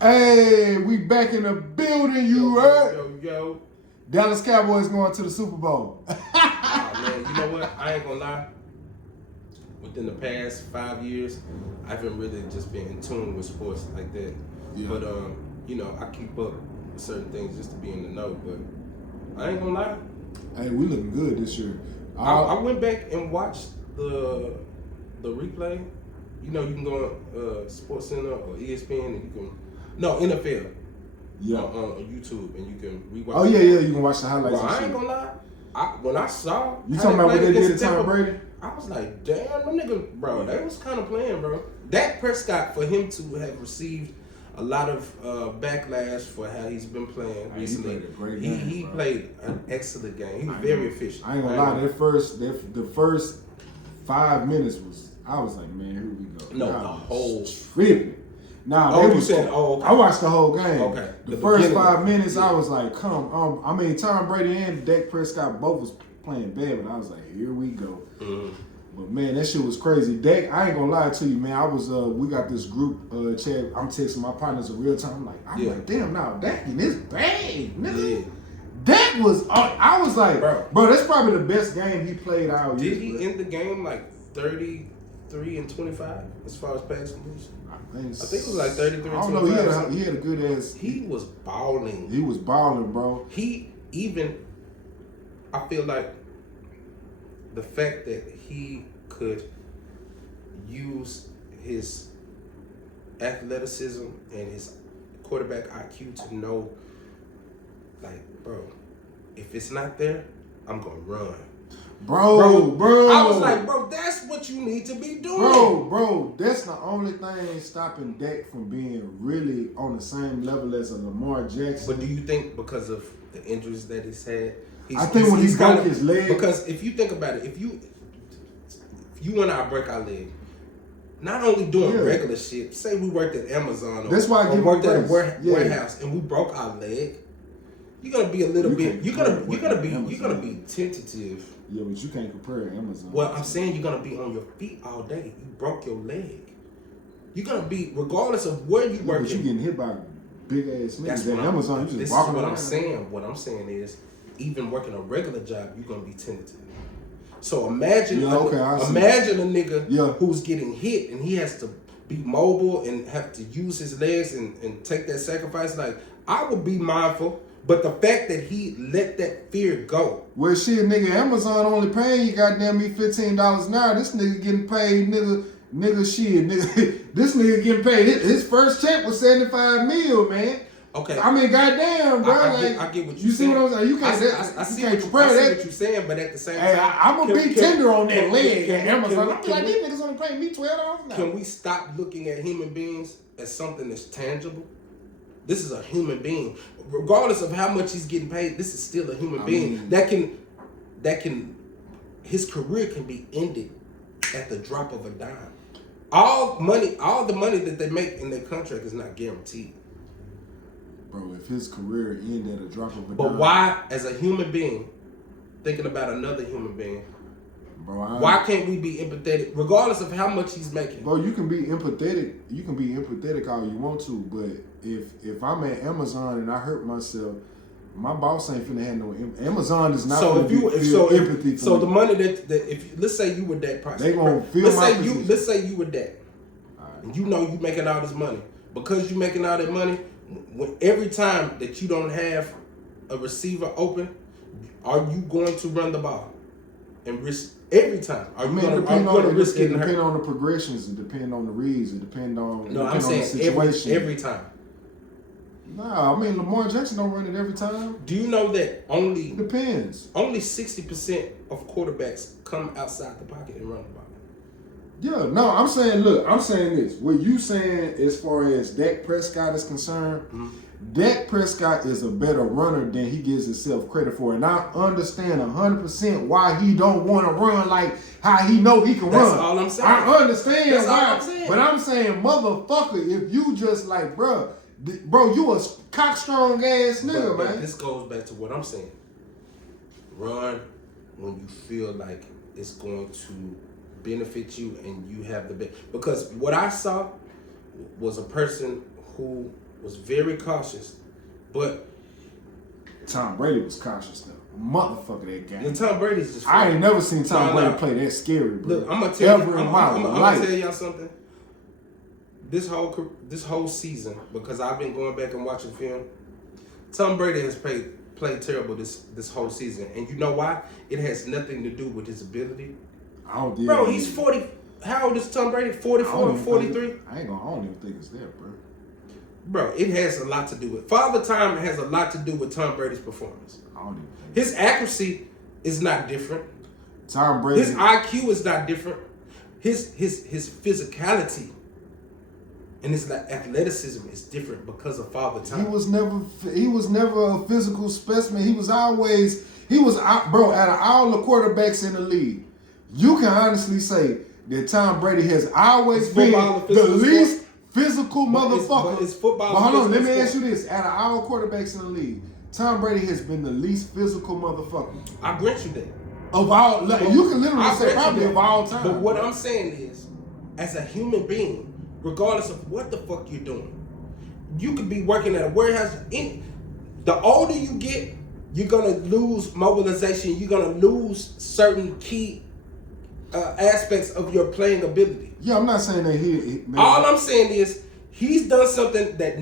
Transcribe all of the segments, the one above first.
Hey, we back in the building, you heard? Yo. Dallas Cowboys going to the Super Bowl. Oh, man, you know what? I ain't gonna lie. Within the past 5 years, I haven't really just been in tune with sports like that. Yeah. But, I keep up with certain things just to be in the know. But I ain't gonna lie. Hey, we looking good this year. I went back and watched the replay. You know, you can go on Sports Center or ESPN and you can NFL. Yeah. On YouTube and you can rewatch. Oh yeah, you can watch the highlights. Well, and I shit. ain't gonna lie. When I saw you talking about what they did to Tom Brady? I was like, damn, them niggas, bro, they was kind of playing, bro. Dak Prescott, for him to have received a lot of backlash for how he's been playing recently. He played a great game. He played an excellent game. He was very efficient. I ain't gonna lie, the first 5 minutes I was like, man, here we go. No, now the whole tripping. Nah, okay. I watched the whole game. Okay. The first 5 minutes, I was like, come on. Tom Brady and Dak Prescott both was playing bad, but I was like, here we go. Mm-hmm. But man, that shit was crazy. Dak, I ain't gonna lie to you, man. I was we got this group chat. I'm texting my partners in real time. I'm like, damn, now Dak in this bag, nigga. Yeah. Dak was. I was like, bro, that's probably the best game he played out. Did he end the game like 33 and 25 as far as pass completion? I think it was like 33 and 25. I don't know. He had a good ass. He was balling. He was balling, bro. I feel like the fact that he could use his athleticism and his quarterback IQ to know, like, bro, if it's not there, I'm gonna run. Bro. I was like, bro, that's what you need to be doing. Bro, that's the only thing stopping Dak from being really on the same level as a Lamar Jackson. But do you think because of the injuries that he's had? I think when he broke his leg. Because if you think about it, if you and I break our leg, not only doing regular shit, say we worked at Amazon or worked at a warehouse and we broke our leg, you're gonna be a little bit. You're gonna be tentative. Yeah, but you can't compare Amazon. Well, I'm saying you're gonna be on your feet all day. You broke your leg. You're gonna be, regardless of where you work. But you getting hit by big ass niggas at Amazon. You just this walking is what around. I'm saying. What I'm saying is, even working a regular job, you're gonna be tentative. So imagine a nigga who's getting hit and he has to be mobile and have to use his legs and take that sacrifice. Like, I would be mindful. But the fact that he let that fear go. Well, shit, nigga, Amazon only paying you goddamn me $15 an hour. This nigga getting paid, nigga shit, nigga. This nigga getting paid. His first check was $75 million, man. Okay. I mean, goddamn, bro. I get what you see what I'm saying. You can't. I see what you're saying, but at the same time, I'm gonna be tender on that leg at Amazon. I'm like, these niggas only paying me $12 an hour. Can we stop looking at human beings as something that's tangible? This is a human being. Regardless of how much he's getting paid, this is still a human being that can his career can be ended at the drop of a dime. All the money that they make in their contract is not guaranteed. Bro, if his career ended at a drop of a dime. But why, as a human being, thinking about another human being, bro, why can't we be empathetic, regardless of how much he's making? Bro, you can be empathetic. You can be empathetic all you want to, but if I'm at Amazon and I hurt myself, my boss ain't finna have no Amazon is not gonna feel empathy. So the money that if let's say you were that price, they gonna feel my position. Let's say you were that, and you know you making all this money because you making all that money. When every time that you don't have a receiver open, are you going to run the ball and risk? Every time. Are you going to risk getting hurt? It depends on the progressions. It depends on the reads. It depends on I'm saying the situation. Every time. Nah, I mean Lamar Jackson don't run it every time. Do you know that It depends. Only 60% of quarterbacks come outside the pocket and run the ball? Yeah, no, I'm saying this. What you saying as far as Dak Prescott is concerned, Dak Prescott is a better runner than he gives himself credit for. And I understand 100% why he don't want to run like how he know he can run. That's all I'm saying. I understand That's why. all I'm saying. But I'm saying, motherfucker, if you just like, bro, you a cockstrong ass nigga, man. This goes back to what I'm saying. Run when you feel like it's going to benefit you and you have the best. Because what I saw was a person who was very cautious, but Tom Brady was cautious though. Motherfucker, that guy. Tom Brady's just. I ain't never seen Tom Brady play that scary, bro. Look, I'm gonna tell you. I'm gonna tell y'all something. This whole season, because I've been going back and watching film, Tom Brady has played terrible this whole season, and you know why? It has nothing to do with his ability. Bro, he's 40. How old is Tom Brady? 44 or 43? I don't even think it's there, bro. Bro, it has a lot to do with Father Time. Has a lot to do with Tom Brady's performance. I don't even think his accuracy is not different. Tom Brady. His IQ is not different. His physicality and his athleticism is different because of Father Time. He was never a physical specimen. He was bro. Out of all the quarterbacks in the league, you can honestly say that Tom Brady has always been the least physical motherfucker. It's football. But hold on, let me ask you this: out of all quarterbacks in the league, Tom Brady has been the least physical motherfucker. I grant you that. Of all, like, you can literally say probably of all time. But what I'm saying is, as a human being, regardless of what the fuck you're doing, you could be working at a warehouse. The older you get, you're gonna lose mobilization. You're gonna lose certain key aspects of your playing ability. Yeah, I'm not saying that All I'm saying is he's done something that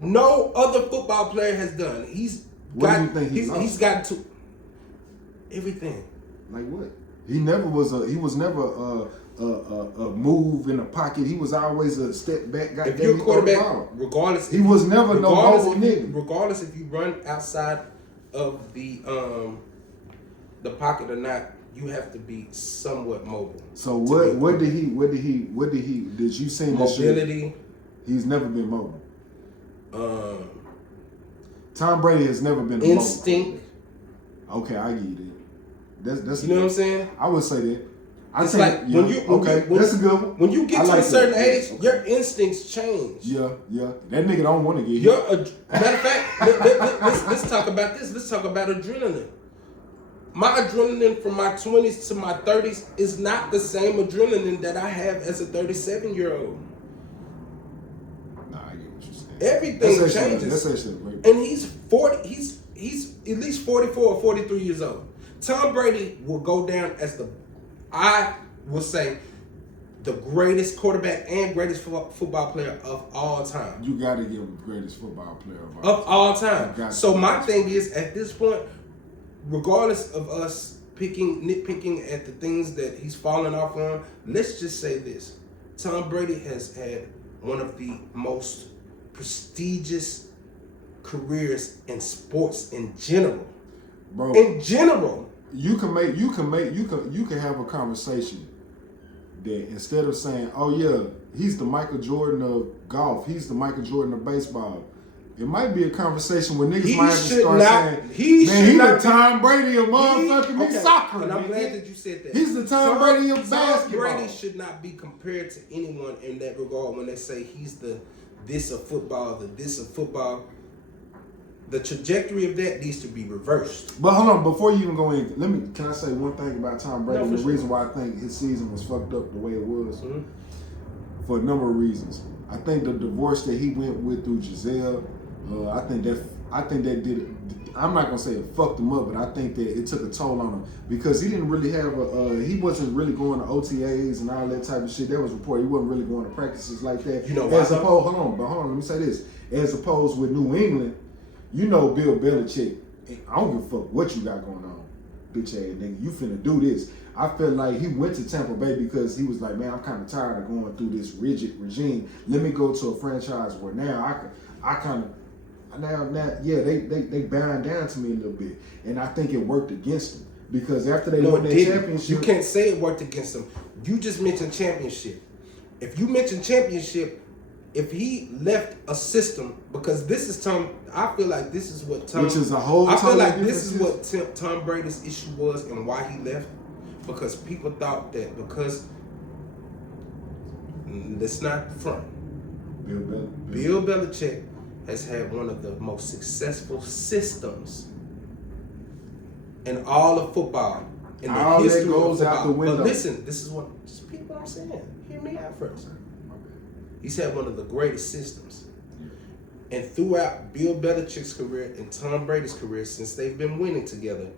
no other football player has done. He's gotten to everything. Like what? He was never a move in the pocket. He was always a step back guy. If you're a quarterback, regardless, he was never no mobile nigga. Regardless if you run outside of the pocket or not, you have to be somewhat mobile. So what did you say mobility? He's never been mobile. Tom Brady has never been instinct. Mobile. Okay, I get it. That's you know what I'm saying? I would say that. It's like when that's a good one. When you get to a certain age, your instincts change. Yeah. That nigga don't want to get hit. Matter of fact, let's talk about this. Let's talk about adrenaline. My adrenaline from my 20s to my 30s is not the same adrenaline that I have as a 37-year-old. Nah, I get what you're saying. Everything changes. That's actually great. And he's 40. He's at least 44 or 43 years old. Tom Brady will go down as I will say, the greatest quarterback and greatest football player of all time. You got to give him the greatest football player of all time. So my thing is, at this point, regardless of us nitpicking at the things that he's fallen off on, let's just say this. Tom Brady has had one of the most prestigious careers in sports in general. Bro. In general. You can have a conversation that instead of saying, "Oh yeah, he's the Michael Jordan of golf, he's the Michael Jordan of baseball," it might be a conversation where niggas might have to start saying, "He's the Tom Brady of motherfucking soccer." And I'm glad that you said that. He's the Tom Brady of basketball. Tom Brady should not be compared to anyone in that regard when they say he's the this of football, the this of football. The trajectory of that needs to be reversed. But hold on, before you even go in, can I say one thing about Tom Brady? No, the reason why I think his season was fucked up the way it was, for a number of reasons. I think the divorce that he went with through Giselle, I think that did it. I'm not gonna say it fucked him up, but I think that it took a toll on him because he didn't really have he wasn't really going to OTAs and all that type of shit. That was reported. He wasn't really going to practices like that. You know, hold on, let me say this. As opposed with New England. You know Bill Belichick, I don't give a fuck what you got going on, bitch ass nigga. You finna do this. I felt like he went to Tampa Bay because he was like, man, I'm kind of tired of going through this rigid regime. Let me go to a franchise where now they bound down to me a little bit. And I think it worked against him because after they won that championship. You can't say it worked against him. You just mentioned championship. If you mention championship, if he left a system, because this is Tom, I feel like this is what Tom. Which is a whole. I feel like this is what Tom Brady's issue was and why he left, because people thought that because let's not front. Bill Belichick has had one of the most successful systems in all of football in the history of football. Out the window. But listen, this is what just repeat what I'm saying. Hear me out first. He's had one of the greatest systems. And throughout Bill Belichick's career and Tom Brady's career, since they've been winning together,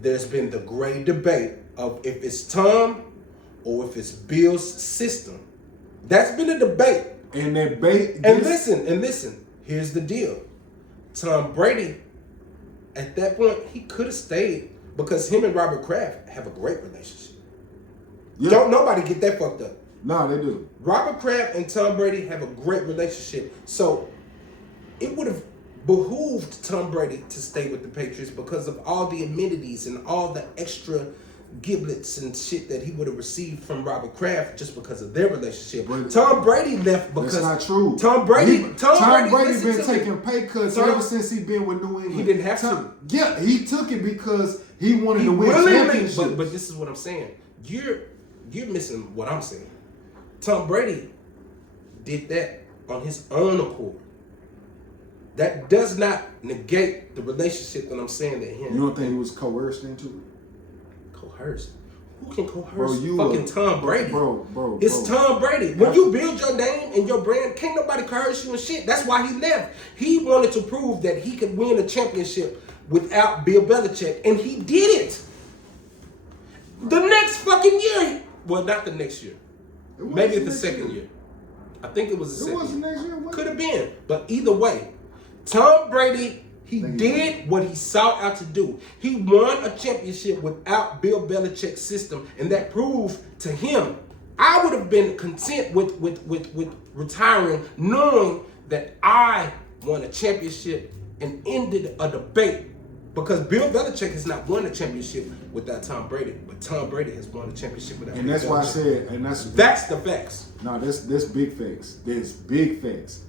there's been the great debate of if it's Tom or if it's Bill's system. That's been a debate. And that debate. And listen. Here's the deal. Tom Brady, at that point, he could have stayed because him and Robert Kraft have a great relationship. Yeah. Don't nobody get that fucked up. No, they do. Robert Kraft and Tom Brady have a great relationship. So it would have behooved Tom Brady to stay with the Patriots because of all the amenities and all the extra giblets and shit that he would have received from Robert Kraft just because of their relationship. But Tom Brady left because that's not true. Tom Brady been taking pay cuts ever since he been with New England. He didn't have to. Yeah, he took it because he wanted to win championships. But this is what I'm saying. You're missing what I'm saying. Tom Brady did that on his own accord. That does not negate the relationship that I'm saying that him. You don't think he was coerced into it? Coerced? Who can coerce Tom Brady? Bro. It's Tom Brady. When you build your name and your brand, can't nobody coerce you and shit. That's why he left. He wanted to prove that he could win a championship without Bill Belichick, and he did it. The next fucking year. Well, not the next year. Maybe the second year. I think it was the second year. It was the next year? Could have been. But either way, Tom Brady, he did what he sought out to do. He won a championship without Bill Belichick's system, and that proved to him, I would have been content with retiring knowing that I won a championship and ended a debate. Because Bill Belichick has not won a championship without Tom Brady, but Tom Brady has won a championship without Bill Belichick. And that's why I said, and that's the facts. No, that's big facts. There's big facts.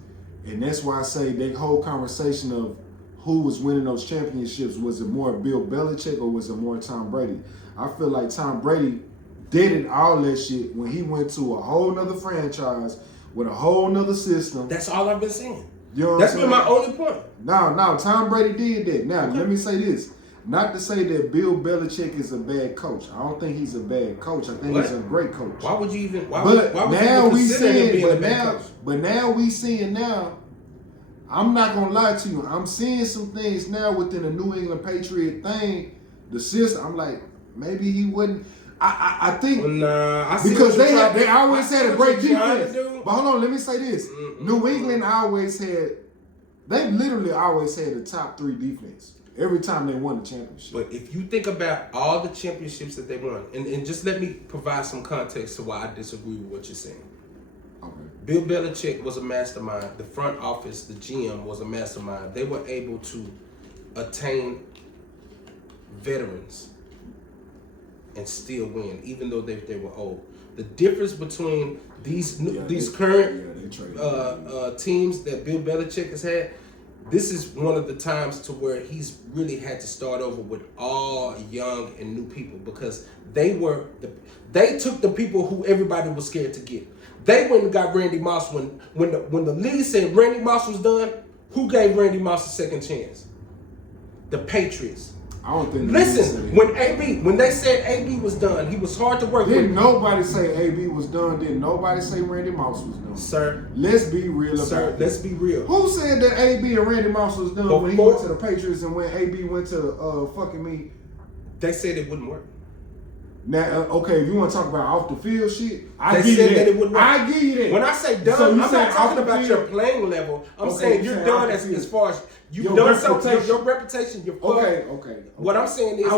And that's why I say that whole conversation of who was winning those championships, was it more Bill Belichick or was it more Tom Brady? I feel like Tom Brady did all that shit when he went to a whole nother franchise with a whole nother system. That's all I've been saying. You know that's been my only point. No, Tom Brady did that. Now, Let me say this. Not to say that Bill Belichick is a bad coach. I don't think he's a bad coach. I think he's a great coach. Why would you even? Why but would now you we consider him being seeing, a bad coach? But now we seeing now. I'm not gonna lie to you. I'm seeing some things now within the New England Patriot thing. The system. I'm like, maybe he wouldn't. I think because they always had a great defense. But hold on, let me say this. New England always had. They literally always had the top 3 defense every time they won the championship. But if you think about all the championships that they won, and just let me provide some context to why I disagree with what you're saying. Okay. Bill Belichick was a mastermind. The front office, the GM, was a mastermind. They were able to attain veterans and still win, even though they were old. The difference between these current teams that Bill Belichick has had, this is one of the times to where he's really had to start over with all young and new people, because they took the people who everybody was scared to get. They went and got Randy Moss when the league said Randy Moss was done. Who gave Randy Moss a second chance? The Patriots. I don't think. Listen, when they said AB was done, he was hard to work with. Didn't nobody say AB was done? Didn't nobody say Randy Moss was done? Sir, let's be real about let's be real. Who said that AB and Randy Moss was done when he went to the Patriots and when AB went to fucking me? They said it wouldn't work. Now, okay, if you want to talk about off the field shit, I give you that. It wouldn't work. I give you that. When I say done, I'm not talking about your playing level. I'm saying you're done as far as you've done something. Your reputation, your okay. What I'm saying is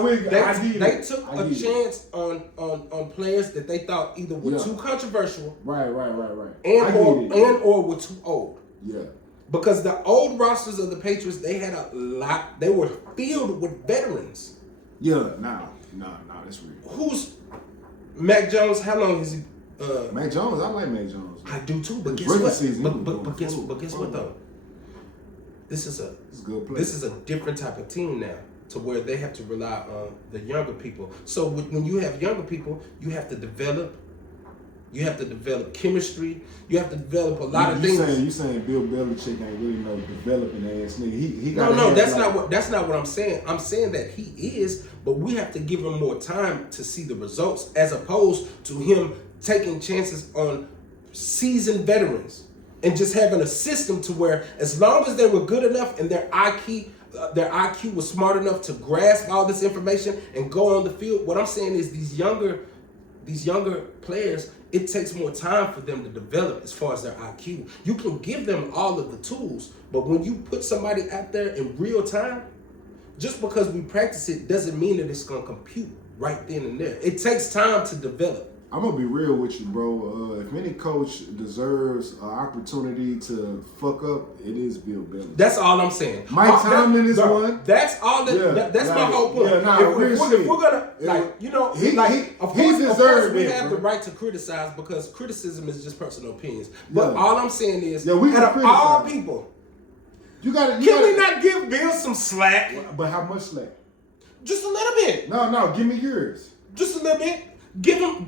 they took a chance on players that they thought either were too controversial, right, and or were too old. Yeah. Because the old rosters of the Patriots, they had a lot. They were filled with veterans. Yeah. No, that's real. Who's Mac Jones? How long is he? Mac Jones, I like Mac Jones. I do too, but guess what? But guess what though? This is a different type of team now, to where they have to rely on the younger people. So when you have younger people, you have to develop. You have to develop chemistry. You have to develop a lot of things. You saying Bill Belichick ain't really no developing ass nigga? He that's not what I'm saying. I'm saying that he is, but we have to give him more time to see the results, as opposed to him taking chances on seasoned veterans and just having a system to where as long as they were good enough and their IQ was smart enough to grasp all this information and go on the field. What I'm saying is these younger players, it takes more time for them to develop as far as their IQ. You can give them all of the tools, but when you put somebody out there in real time, just because we practice it doesn't mean that it's going to compute right then and there. It takes time to develop. I'm going to be real with you, bro. If any coach deserves an opportunity to fuck up, it is Bill Belichick. That's all I'm saying. Mike Tomlin is one. That's all. That's like, my whole point. Yeah, if we're gonna, of course we have the right to criticize because criticism is just personal opinions. But all I'm saying is, out of all people, can we not give Bill some slack? But how much slack? Just a little bit. No, give me yours. Just a little bit. Give him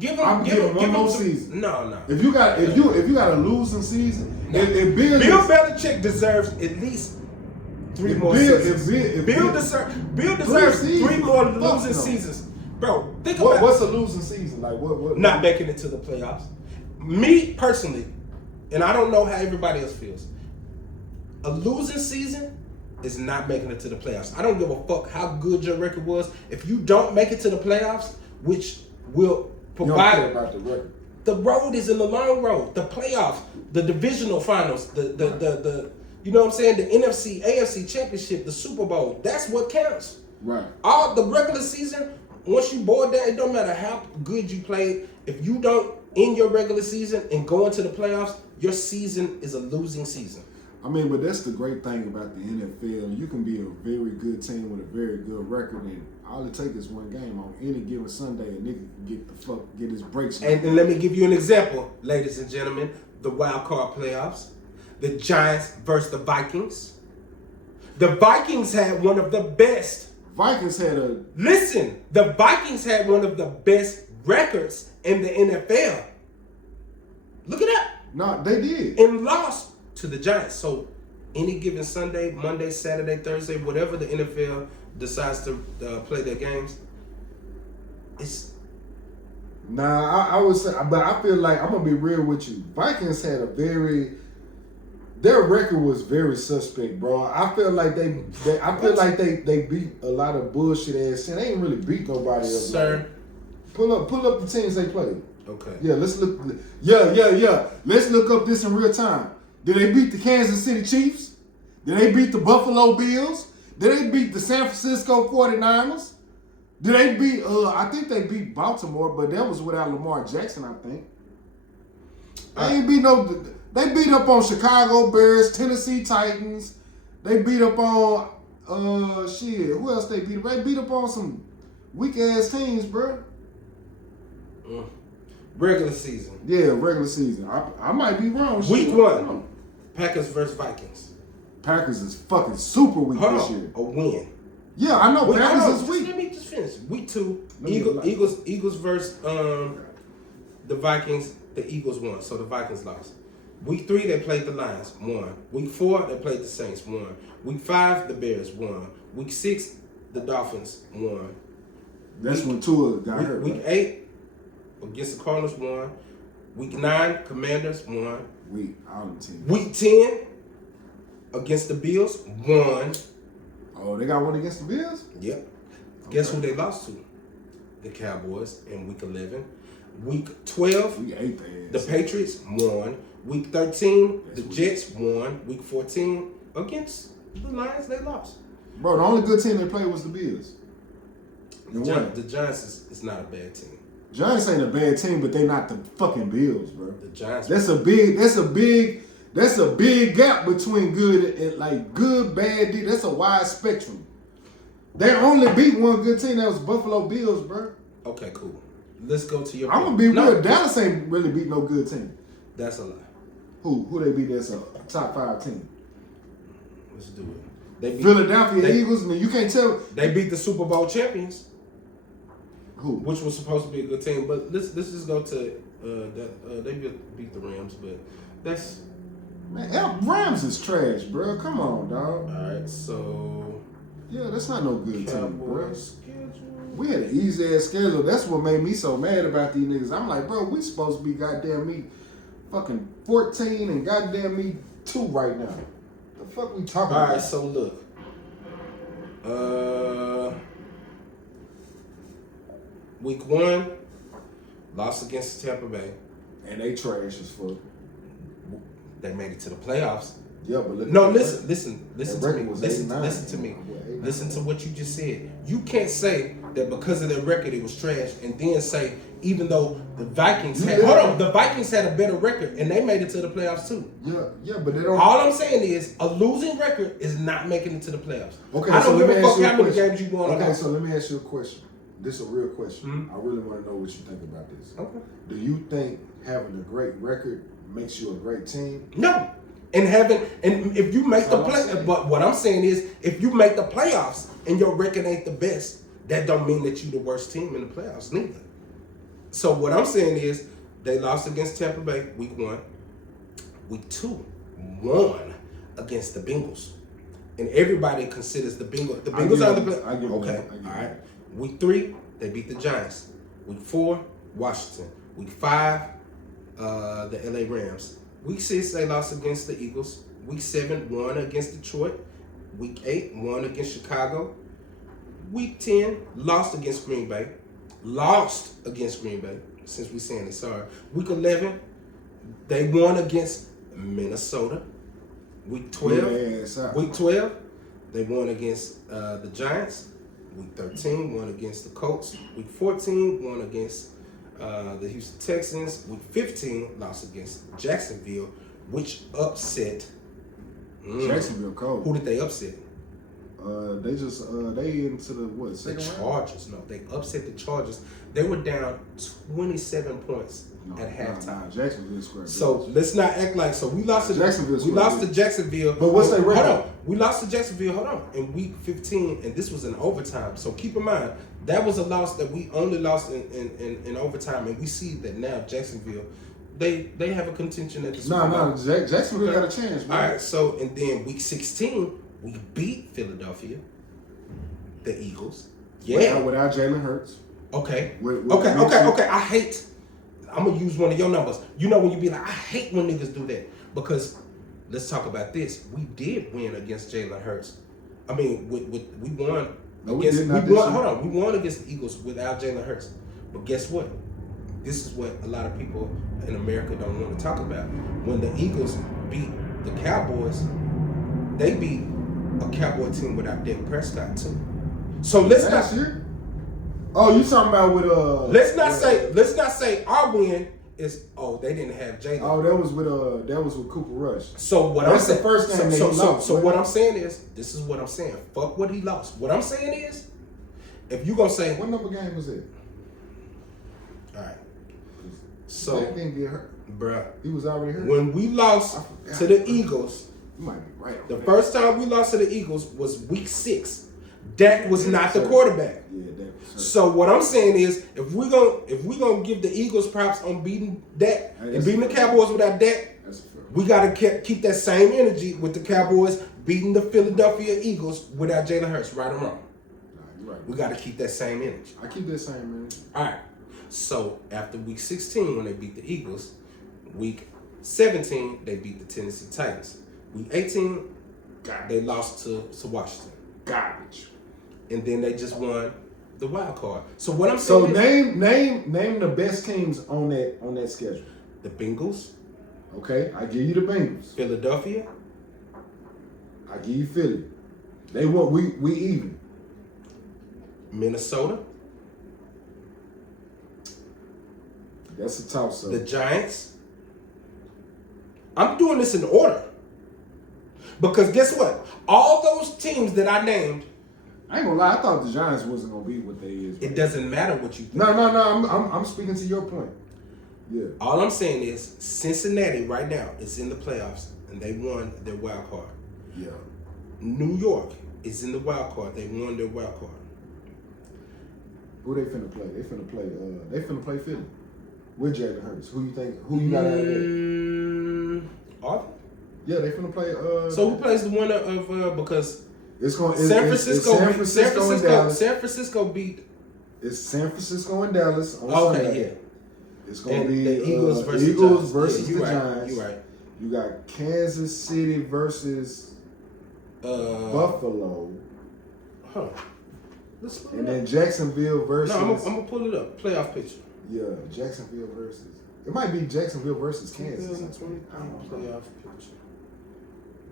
one more season. No. If you got a losing season, if Bill Belichick deserves at least 3 more seasons. Bill deserves 3 more losing seasons. Bro, think about what's a losing season? Like what? Not making it to the playoffs. Me personally, and I don't know how everybody else feels. A losing season is not making it to the playoffs. I don't give a fuck how good your record was. If you don't make it to the playoffs, which will provide. You don't care about the record. The road is in the long road. The playoffs, the divisional finals, the you know what I'm saying? The NFC, AFC championship, the Super Bowl. That's what counts. Right. All the regular season, once you boil down, it don't matter how good you played. If you don't end your regular season and go into the playoffs, your season is a losing season. I mean, but that's the great thing about the NFL. You can be a very good team with a very good record, and all it takes is one game on any given Sunday, and nigga can get his breaks. And let me give you an example, ladies and gentlemen. The wild card playoffs, the Giants versus the Vikings. The Vikings had one of the best. The Vikings had one of the best records in the NFL. Look it up. No, they did. And lost to the Giants. So any given Sunday, Monday, Saturday, Thursday, whatever the NFL decides to play their games, it's... Nah, I would say, but I feel like, I'm going to be real with you. Vikings had their record was very suspect, bro. I feel like they beat a lot of bullshit ass shit. They ain't really beat nobody else. Sir. Like, pull up the teams they played. Okay. Yeah, let's look. Yeah. Let's look up this in real time. Did they beat the Kansas City Chiefs? Did they beat the Buffalo Bills? Did they beat the San Francisco 49ers? Did they beat, I think they beat Baltimore, but that was without Lamar Jackson, I think. They beat up on Chicago Bears, Tennessee Titans. They beat up on, who else they beat up? They beat up on some weak-ass teams, bro. Regular season. Yeah, regular season. I might be wrong. Week 1, Packers versus Vikings. Packers is fucking super weak this year. A win. Yeah, I know Packers is weak. Let me just finish. Week 2, Eagles versus the Vikings. The Eagles won, so the Vikings lost. Week 3, they played the Lions, won. Week 4, they played the Saints, won. Week 5, the Bears won. Week 6, the Dolphins won. That's when Tua got hurt. Week 8, against the Cardinals, won. Week 9, Commanders won. Week 10, against the Bills, won. Oh, they got one against the Bills? Yep. Okay. Guess who they lost to? The Cowboys in Week 11. Week 12, the Patriots won. Week 13, the Jets won. Week 14, against the Lions, they lost. Bro, the only good team they played was the Bills. The Giants is not a bad team. Giants ain't a bad team, but they not the fucking Bills, bro. The Giants. That's a big gap between good and like good, bad. That's a wide spectrum. They only beat one good team. That was Buffalo Bills, bro. Okay, cool. Let's go to your. I'm gonna be real. Dallas ain't really beat no good team. That's a lie. Who they beat? That's a top 5 team. Let's do it. They beat Philadelphia Eagles. I mean, you can't tell. They beat the Super Bowl champions. Who? Which was supposed to be a good team, but let's just go to they beat the Rams, but that's. Man, Rams is trash, bro. Come on, dog. All right, so. Yeah, that's not no good team, bro. Schedule. We had an easy ass schedule. That's what made me so mad about these niggas. I'm like, bro, we supposed to be goddamn me fucking 14 and goddamn me 2 right now. The fuck we talking All about? right, so look. Week 1, lost against Tampa Bay. And they trash as fuck. They made it to the playoffs. Yeah, but look. Listen to me. Listen to me. Listen to what you just said. You can't say that because of their record it was trash, and then say even though the Vikings had the Vikings had a better record and they made it to the playoffs too. Yeah, but they don't. All I'm saying is a losing record is not making it to the playoffs. Okay, I don't so give a fuck how many question. games you won. Okay, so let me ask you a question. This is a real question. Mm-hmm. I really want to know what you think about this. Okay. Do you think having a great record makes you a great team? No. And if you make the play, but what I'm saying is, if you make the playoffs and your record ain't the best, that don't mean that you the worst team in the playoffs neither. So what I'm saying is, they lost against Tampa Bay week 1. Week 2, won against the Bengals, and everybody considers the Bengals. The Bengals are the okay. All right. Week 3, they beat the Giants. Week 4, Washington. Week 5, the LA Rams. Week 6, they lost against the Eagles. Week 7, won against Detroit. Week 8, won against Chicago. Week 10, lost against Green Bay. Since we're saying it, sorry. Week 11, they won against Minnesota. Week 12, they won against the Giants. Week 13, won against the Colts. Week 14, won against the Houston Texans. Week 15, lost against Jacksonville, which upset. Jacksonville cold. Who did they upset? They into the second round? Chargers. No, they upset the Chargers. They were down 27 points at halftime. Jacksonville squared. So let's not act like we lost to Jacksonville. We lost to Jacksonville. But what's their record? Hold on. We lost to Jacksonville. Hold on. In week 15, and this was in overtime. So keep in mind that was a loss that we only lost in overtime, and we see that now Jacksonville, they have a contention at the Super Bowl. Jacksonville got a chance. Man. All right. So and then week 16, we beat Philadelphia, the Eagles. Yeah. Without Jalen Hurts. Okay. Okay. I'm gonna use one of your numbers. You know when you be like, I hate when niggas do that, because let's talk about this. We did win against Jalen Hurts. I mean, we won. We won against the Eagles without Jalen Hurts. But guess what? This is what a lot of people in America don't want to talk about. When the Eagles beat the Cowboys, they beat a Cowboy team without Dak Prescott too. So let's not. Oh, you talking about with Let's not say our win is they didn't have Jalen. Oh, that was with Cooper Rush. So what That's I'm saying, the first game they lost. So what I'm saying is, this is what I'm saying. Fuck what he lost. What I'm saying is, if you gonna say what number game was it? All right. So Dak didn't get hurt, bruh. He was already hurt. When we lost to the Eagles, you might be right. The first time we lost to the Eagles was week 6. Dak was not the quarterback. Yeah, Dak was hurt. So what I'm saying is, if we're gonna give the Eagles props on beating Dak and beating the Cowboys without Dak, we gotta keep that same energy with the Cowboys beating the Philadelphia Eagles without Jalen Hurts. Right or wrong? Nah, you're right. We gotta keep that same energy. I keep that same energy. All right. So after week 16, when they beat the Eagles, week 17 they beat the Tennessee Titans. Week 18, they lost to Washington. Garbage. And then they just won the wild card. So what I'm saying is, name the best teams on that schedule. The Bengals. Okay, I give you the Bengals. Philadelphia. I give you Philly. They won. We even. Minnesota. That's a toss-up. The Giants. I'm doing this in order. Because guess what? All those teams that I named, I ain't gonna lie, I thought the Giants wasn't gonna be what they is. It doesn't matter what you think. No. I'm speaking to your point. Yeah. All I'm saying is Cincinnati right now is in the playoffs and they won their wild card. Yeah. New York is in the wild card. They won their wild card. Who they finna play? They finna play Philly. With Jalen Hurts. Who you got out of there? Are they? Yeah, they finna play. So who plays the winner of because San Francisco beat. It's San Francisco and Dallas. On Okay, Sunday. yeah. It's gonna be the Eagles versus the right. Giants. You're right. You got Kansas City versus Buffalo. Huh. Let's pull it And up. then Jacksonville versus. No, I'm gonna pull it up. Playoff picture. Yeah, Jacksonville versus. It might be Jacksonville versus Kansas. 2023 playoff picture.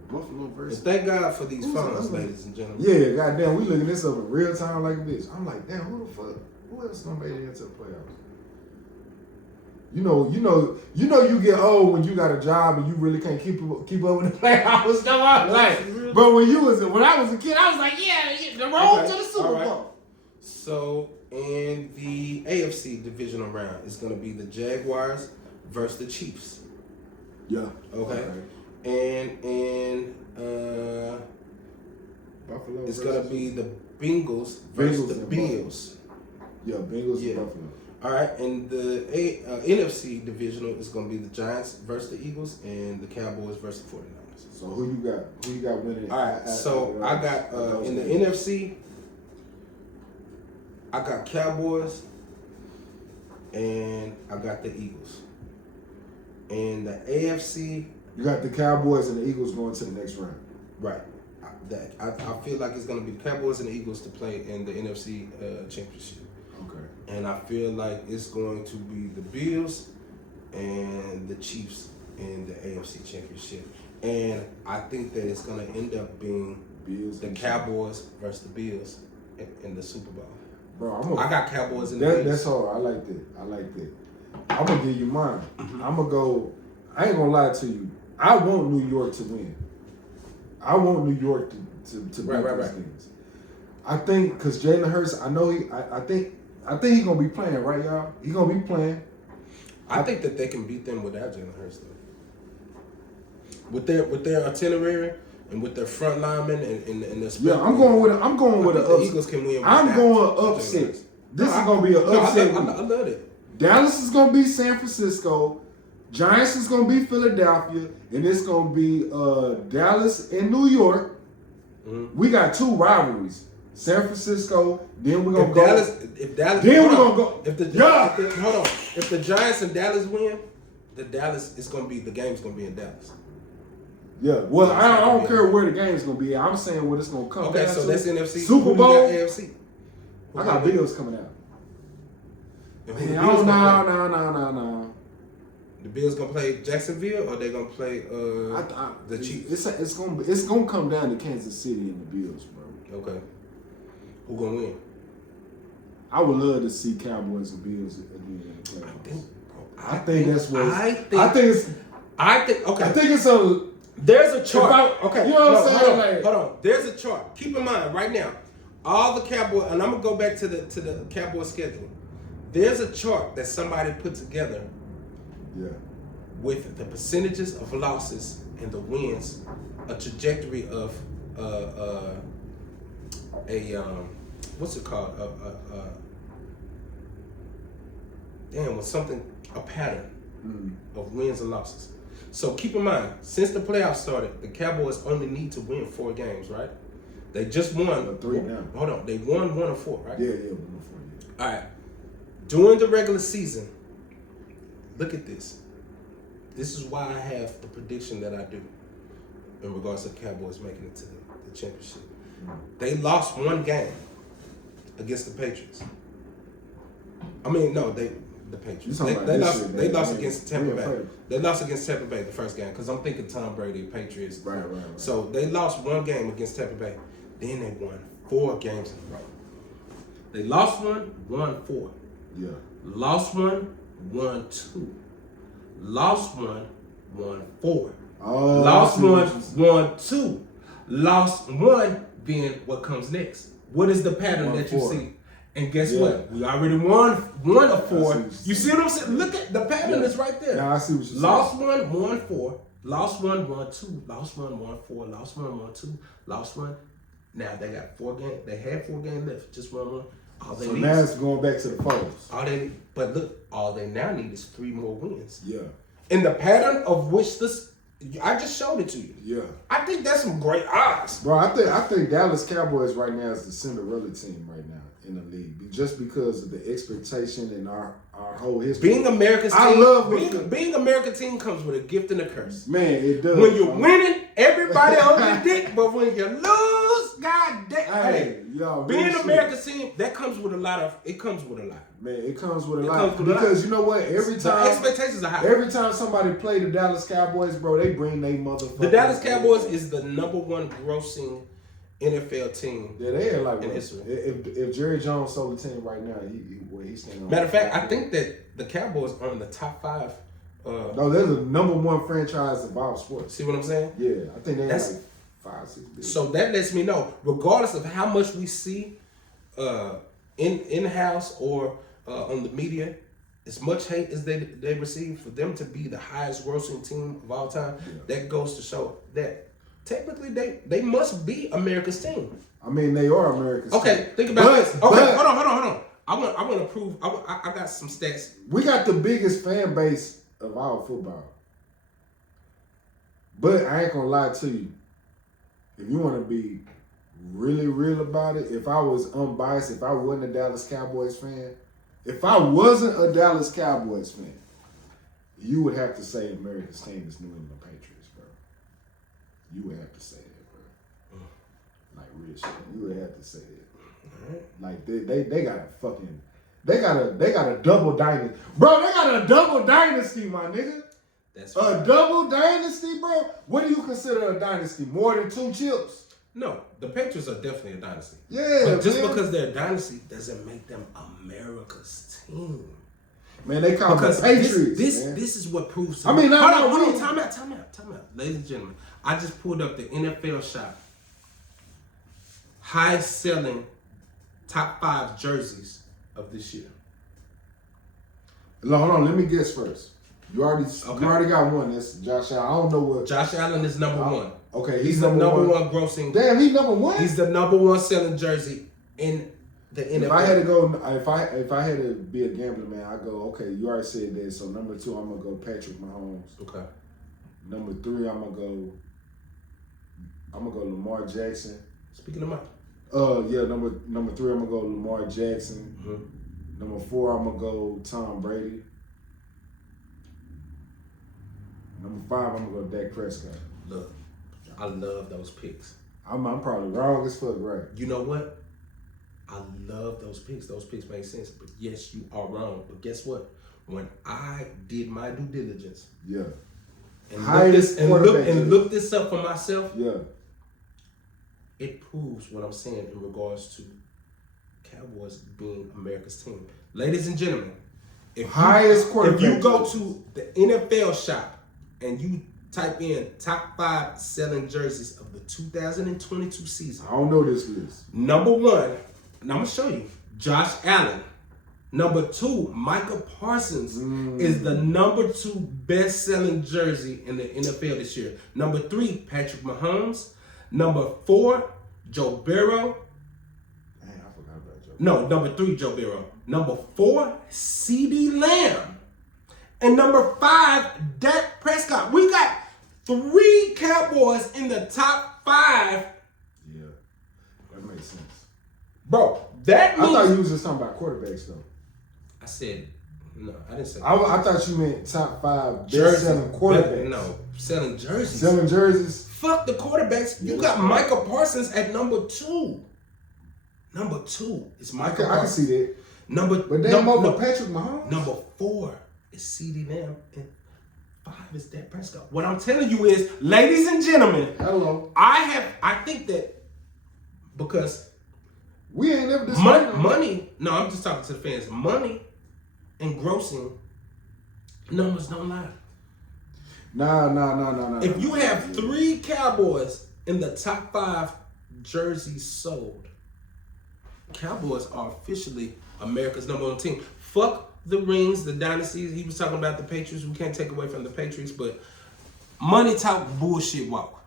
Buffalo versus. Thank God for these phones, ladies and gentlemen. Yeah, goddamn, we looking this up in real time like a bitch. I'm like, damn, who the fuck? Who else done made it into the playoffs? You get old when you got a job and you really can't keep up with the playoffs. Come on, like, but when I was a kid, I was like, yeah, the road to the Super Bowl. So in the AFC divisional round, it's gonna be the Jaguars versus the Chiefs. Yeah. Okay. And Buffalo. It's gonna be the Bengals versus the Bills. Yeah, Bengals and Buffalo. All right, and the NFC divisional is going to be the Giants versus the Eagles and the Cowboys versus the 49ers. So who you got? Who you got winning? All right, so I got in the NFC, I got Cowboys and I got the Eagles. And the AFC, you got the Cowboys and the Eagles going to the next round. Right. I feel like it's going to be the Cowboys and the Eagles to play in the NFC championship. Okay. And I feel like it's going to be the Bills and the Chiefs in the AFC Championship. And I think that it's going to end up being the Cowboys versus the Bills in the Super Bowl. Bro, I got Cowboys in the Bills. That's hard. I like that. I'm going to give you mine. I'm going to go, I ain't going to lie to you. I want New York to win. I want New York to beat these things. I think, because Jalen Hurts, I think he's gonna be playing, right, y'all? He's gonna be playing. I think that they can beat them without Jalen Hurts, though. With their itinerary and with their front linemen and their yeah, I'm going with an upset. The Eagles can win. I'm going upset. This is gonna be an upset. I love it. Dallas is gonna be San Francisco. Giants is gonna be Philadelphia, and it's gonna be Dallas and New York. Mm-hmm. We got two rivalries. San Francisco, then we're gonna go. If Dallas, then we're gonna go. Hold on. If the Giants and Dallas win, the game's gonna be in Dallas. Yeah. Well, I don't care where the game's gonna be. I'm saying what it's gonna come. Okay, so that's NFC. Super Bowl. AFC. I got Bills coming out. No. The Bills gonna play Jacksonville, or they gonna play the Chiefs? It's gonna come down to Kansas City and the Bills, bro. Okay. Who gonna win? I would love to see Cowboys and Bills again in the playoffs. I think that's what. I think it's a. There's a chart. Okay. You know what I'm saying? Hold on. There's a chart. Keep in mind right now, all the Cowboys, and I'm gonna go back to the Cowboys schedule. There's a chart that somebody put together. Yeah. With the percentages of losses and the wins, a trajectory of what's it called? A pattern of wins and losses. So keep in mind, since the playoffs started, the Cowboys only need to win 4 games, right? They just won 3 now. Hold on, they won 1 of 4, right? Yeah, 1 of 4. Yeah. All right. During the regular season, look at this. This is why I have the prediction that I do in regards to the Cowboys making it to the championship. They lost 1 game against the Patriots. I mean, no, the Patriots. They lost against Tampa Bay. They lost against Tampa Bay the first game because I'm thinking Tom Brady, Patriots. Right. So they lost 1 game against Tampa Bay. Then they won 4 games in a row. They lost 1, won 4. Yeah. Lost 1, won 2. Lost 1, won 4. Lost 1, won 2. Lost 1, then what comes next? What is the pattern that you see? And guess what? We already won of 4. You see what I'm saying? Look at the pattern is right there. Yeah, I see what you're saying. Lost 1, won 4. Lost 1, won 2. Lost 1, won 4. Lost 1, won 2. Lost 1. Now they got 4 games. They had 4 games left. Just won 1. So now it's going back to the foes. But look, all they now need is 3 more wins. Yeah. In the pattern of which I just showed it to you. Yeah. I think that's some great odds. Bro, I think Dallas Cowboys right now is the Cinderella team right now in the league. just because of the expectation and our whole history. Being America's team, I love being America's team comes with a gift and a curse. Man, it does. When you're winning, everybody on your dick, but when you lose, god damn. Hey, being America's team, that comes with a lot of. It comes with a lot. Man, it comes with a lot because you know what? Every time the expectations are high. Every time somebody play the Dallas Cowboys, bro, they bring they motherfucker. The Dallas Cowboys is the #1 grossing NFL team. Yeah, they are like in history. If Jerry Jones sold the team right now, he's standing on. Matter of fact, I think that the Cowboys are in the top 5. No, they're the #1 franchise of all sports. See what I'm saying? Yeah, I think they're like 5, 6 billion. So that lets me know, regardless of how much we see in house or on the media, as much hate as they receive, for them to be the highest grossing team of all time, that goes to show that technically they must be America's team. I mean, they are America's team. Okay, think about this. Okay, hold on. I want to prove. I got some stats. We got the biggest fan base of all football. But I ain't gonna lie to you. If you want to be really real about it, if I was unbiased, if I wasn't a Dallas Cowboys fan, if I wasn't a Dallas Cowboys fan, you would have to say America's team is New England Patriots, bro. You would have to say that, bro. Like real shit. You would have to say that. Like they got a fucking they got a double dynasty. Bro, they got a double dynasty, my nigga. That's right. A double dynasty, bro? What do you consider a dynasty? More than 2 chips? No, the Patriots are definitely a dynasty. Yeah, but just because they're a dynasty doesn't make them America's team. Man, they call them the Patriots. This is what proves to me. Hold on, time out. Ladies and gentlemen, I just pulled up the NFL shop. Highest selling top 5 jerseys of this year. Hold on, let me guess first. You already got one. That's Josh Allen. I don't know what. Josh Allen is #1. Okay, he's the #1 grossing. Damn, he's #1. He's the #1 selling jersey in the NFL. If I had to go, if I had to be a gambler, man, I go. Okay, you already said that. So #2, I'm gonna go Patrick Mahomes. Okay. #3, I'm gonna go Lamar Jackson. Speaking of Mike. Yeah, number 3, I'm gonna go Lamar Jackson. Mm-hmm. #4, I'm gonna go Tom Brady. #5, I'm gonna go Dak Prescott. Look, I love those picks. I'm probably wrong as fuck, right? You know what? I love those picks. Those picks make sense. But yes, you are wrong. But guess what? When I did my due diligence, and look this up for myself, it proves what I'm saying in regards to Cowboys being America's team. Ladies and gentlemen, if you go to the NFL shop and you type in top 5 selling jerseys of the 2022 season. I don't know this list. #1, and I'm going to show you, Josh Allen. #2, Micah Parsons is the #2 best-selling jersey in the NFL this year. #3, Patrick Mahomes. #4, Joe Burrow. Man, I forgot about Joe. No, #3, Joe Burrow. #4, CeeDee Lamb. And #5, Dak Prescott. We got 3 Cowboys in the top 5. Yeah, that makes sense. Bro, that means... I thought you was just talking about quarterbacks, though. I said... No, I didn't say... I thought you meant top 5 best-selling quarterbacks. No, selling jerseys. Selling jerseys? Fuck the quarterbacks. You got Micah Parsons at #2. #2 is Micah Parsons. I can see that. But damn over Patrick Mahomes? #4 is CeeDee Lamb. And 5 is Dak Prescott. What I'm telling you is, ladies and gentlemen, hello. I think that because we ain't never decided money. No, I'm just talking to the fans. Money and grossing numbers don't lie. Nah. If you have 3 Cowboys in the top 5 jerseys sold, Cowboys are officially America's #1 team. Fuck the rings, the dynasties. He was talking about the Patriots. We can't take away from the Patriots, but money talk, bullshit walk.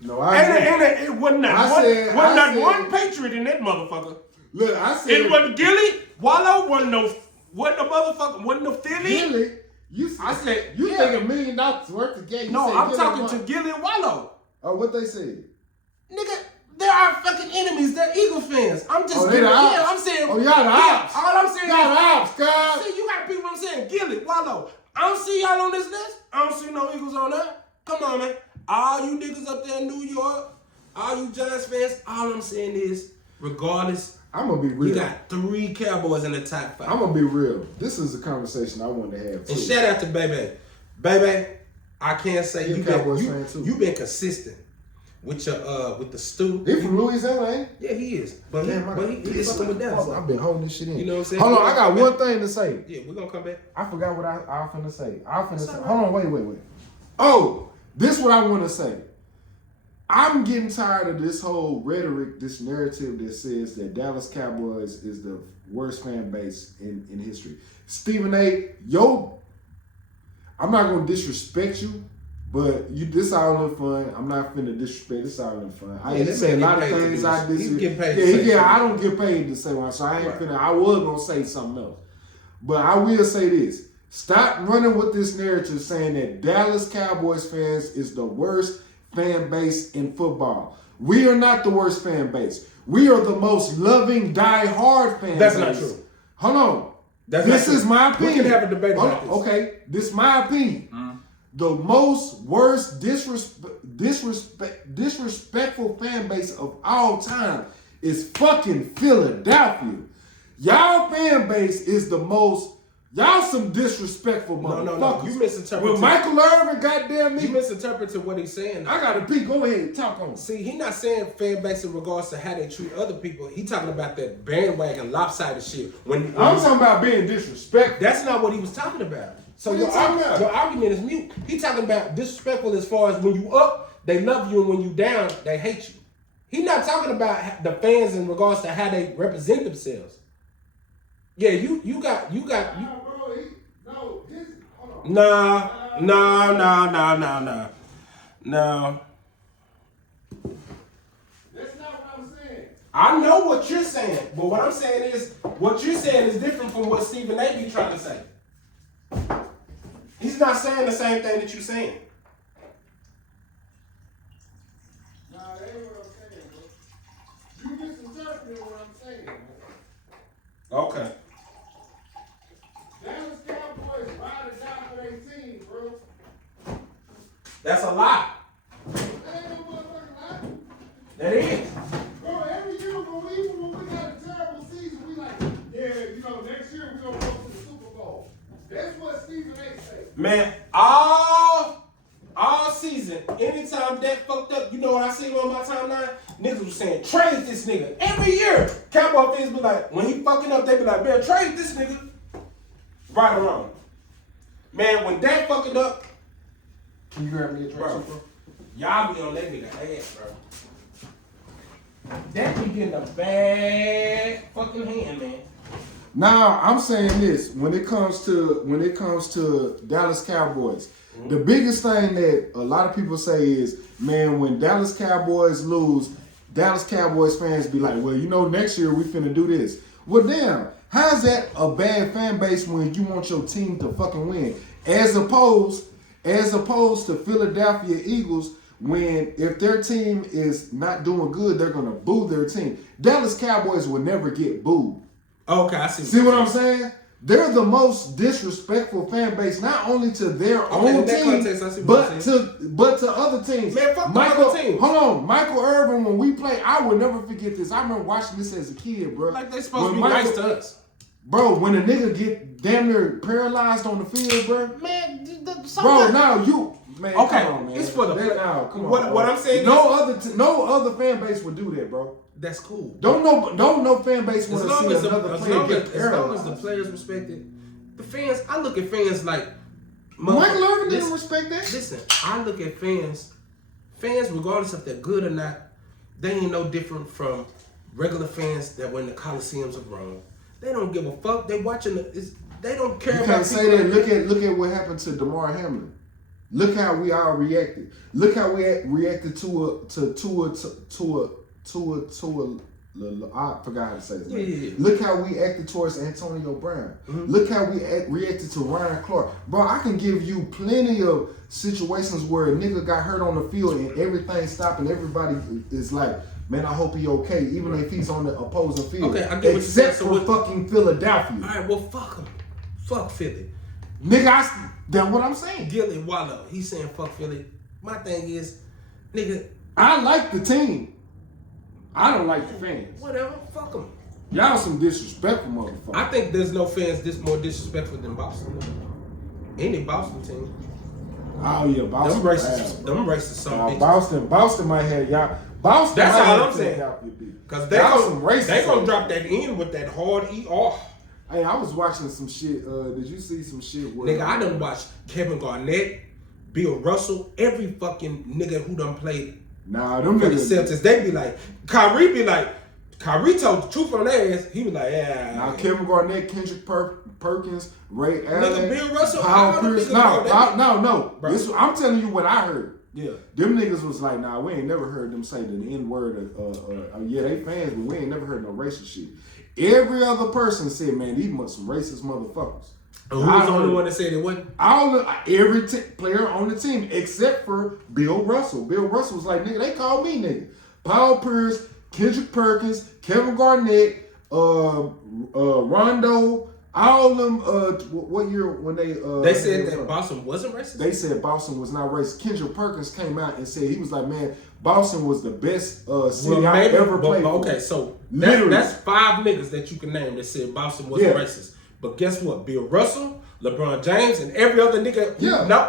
No, it wasn't one Patriot in that motherfucker. Look, I said it wasn't Gilly, Wallow, wasn't no Philly. Gilly? You think $1 million worth of game? No, I'm talking to Gilly and Wallow. Oh, what they said? Nigga, They're our fucking enemies. They're Eagle fans. I'm just they the ops. yeah, I'm saying. Oh, y'all the ops. All I'm saying Y'all the ops, guys. See, you got people I'm saying, Gilly, Wallow. I don't see y'all on this list. I don't see no Eagles on there. Come on, man. All you niggas up there in New York, all you Giants fans, all I'm saying is, regardless, I'm gonna be real. you got 3 Cowboys in the top 5. I'm gonna be real. This is a conversation I wanted to have too. And shout out to Baby. Baby, I can't say You're Cowboys fan too. you've been consistent with your with the stew. He from Louisiana, ain't Yeah, he is. But he? he is coming down. I've been holding this shit in. You know what I'm saying? Hold on, I got one thing to say. Yeah, we're gonna come back. I forgot what I finna say. Right. Hold on, wait. Oh, this what I want to say. I'm getting tired of this whole rhetoric, this narrative that says that Dallas Cowboys is the worst fan base in history. Stephen A., I'm not gonna disrespect you, but this all in fun. I'm not finna disrespect. This all in fun. I ain't say a lot of things I disrespect. Yeah, I don't get paid to say one, so I ain't finna. I was gonna say something else, but I will say this. Stop running with this narrative saying that Dallas Cowboys fans is the worst fan base in football. We are not the worst fan base. We are the most loving, die-hard fan base. That's not true. Hold on. This is my opinion. We can have a debate about this. Okay, this is my opinion. The worst disrespectful fan base of all time is fucking Philadelphia. Y'all fan base is the most. Y'all some disrespectful motherfuckers. No. You misinterpreted. When Michael Irvin, goddamn me. You misinterpreted what he's saying. I got to pee. Go ahead, talk on. See, he's not saying fan base in regards to how they treat other people. He talking about that bandwagon lopsided shit. I'm talking about being disrespectful. That's not what he was talking about. So What your you talking about? argument is mute. He talking about disrespectful as far as when you up, they love you, and when you down, they hate you. He not talking about the fans in regards to how they represent themselves. Yeah, you got. No, bro, hold on. No. That's not what I'm saying. I know what you're saying, but what I'm saying is, what you're saying is different from what Stephen A. be trying to say. He's not saying the same thing that you're saying. Nah, that ain't what I'm saying, bro. You misinterpreted what I'm saying, man. Okay. Dallas Cowboys ride or die for their team, bro. That's a lie. That ain't no motherfucking lie. That is. Bro, every year, bro, even when we got a terrible season, we like, yeah, next year we're going to go to the Super Bowl. That's what Stephen A. say. Man, all season, anytime that fucked up, you know what I seen on my timeline? Niggas was saying, trade this nigga. Every year, Cowboy fans be like, when he fucking up, they be like, man, trade this nigga. Right or wrong. Man, when that fucking up, Can you grab me a drink, bro, y'all be on that nigga ass, bro. That be getting a bad fucking hand, man. Now I'm saying this: when it comes to Dallas Cowboys, the biggest thing that a lot of people say is, man, when Dallas Cowboys lose, Dallas Cowboys fans be like, well, next year we finna do this. Well, damn, how's that a bad fan base when you want your team to fucking win? As opposed to Philadelphia Eagles, when if their team is not doing good, they're gonna boo their team. Dallas Cowboys will never get booed. Okay, I see. See what I'm saying? They're the most disrespectful fan base, not only to their own team, context, I see what but to other teams. Man, fuck the other teams. Hold on, Michael Irvin. When we play, I will never forget this. I remember watching this as a kid, bro. Like they supposed to be nice to us, bro. When a nigga get damn near paralyzed on the field, bro. Man, bro, now you. Man, okay, come on, man. it's for the. Come on, what I'm saying. No other fan base would do that, bro. That's cool. Don't no fan base want to see another player get paralyzed. As long as the players respect it, the fans. I look at fans like Michael Irvin didn't respect that. Listen, I look at fans. Fans, regardless if they're good or not, they ain't no different from regular fans that were in the Coliseums of Rome. They don't give a fuck. They watching they don't care. You about can't say that. Look at what happened to Damar Hamlin. Look how we all reacted. Look how we reacted to a I forgot how to say this. Yeah. Look how we acted towards Antonio Brown. Look how we reacted to Ryan Clark. Bro, I can give you plenty of situations where a nigga got hurt on the field and everything stopped and everybody is like, man, I hope he okay, even if he's on the opposing field. Okay, I get except for fucking Philadelphia. All right, well, fuck him. Fuck Philly. Nigga, that's what I'm saying. Gilly Wallow, he's saying fuck Philly. My thing is, nigga, I like the team. I don't like the fans. whatever, fuck them. Y'all some disrespectful motherfuckers. I think there's no fans more disrespectful than Boston. Any Boston team. Oh yeah, Boston. Them racist some bitches. Boston might have y'all. Boston. That's might all have I'm saying. Because They gonna drop that in with that hard ER. Hey, I was watching some shit. Did you see some shit where Nigga, I done watched Kevin Garnett, Bill Russell, every fucking nigga who done played them for the niggas. Celtics. They be like, Kyrie told the truth on their ass. He was like, yeah. Now Kevin Garnett, Kendrick Perkins, Ray Allen, Nigga, Bill Russell, Paul Pierce. No. Bro. I'm telling you what I heard. Yeah. Them niggas was like, nah, we ain't never heard them say the N-word. Yeah, they fans, but we ain't never heard no racist shit. Every other person said, man, these some racist motherfuckers. And who was the only one that said it wasn't? Every player on the team except for Bill Russell. Bill Russell was like, nigga, they called me nigga. Paul Pierce, Kendrick Perkins, Kevin Garnett, Rondo, all them. What year when they said that Boston wasn't racist? They said Boston was not racist. Kendrick Perkins came out and said he was like, man, Boston was the best city I ever played for. Okay, so that's 5 niggas that you can name that said Boston wasn't racist. But guess what? Bill Russell, LeBron James, and every other nigga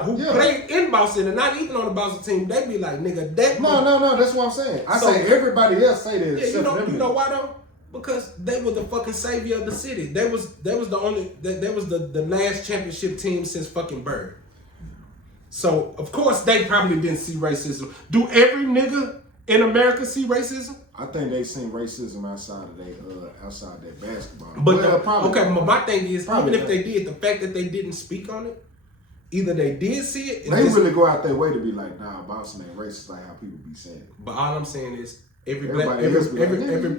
who played in Boston and not even on the Boston team, they be like, nigga, that. No, that's what I'm saying. I say everybody else say that. Yeah, you know why though? Because they were the fucking savior of the city. They was the last championship team since fucking Bird. So of course they probably didn't see racism. Do every nigga in America see racism? I think they seen racism outside their basketball. But probably. Okay, but my thing is, Probably even if they did, the fact that they didn't speak on it, either they did see it. They really go out their way to be like, nah, Boston ain't racist like how people be saying it. But all I'm saying is, every Everybody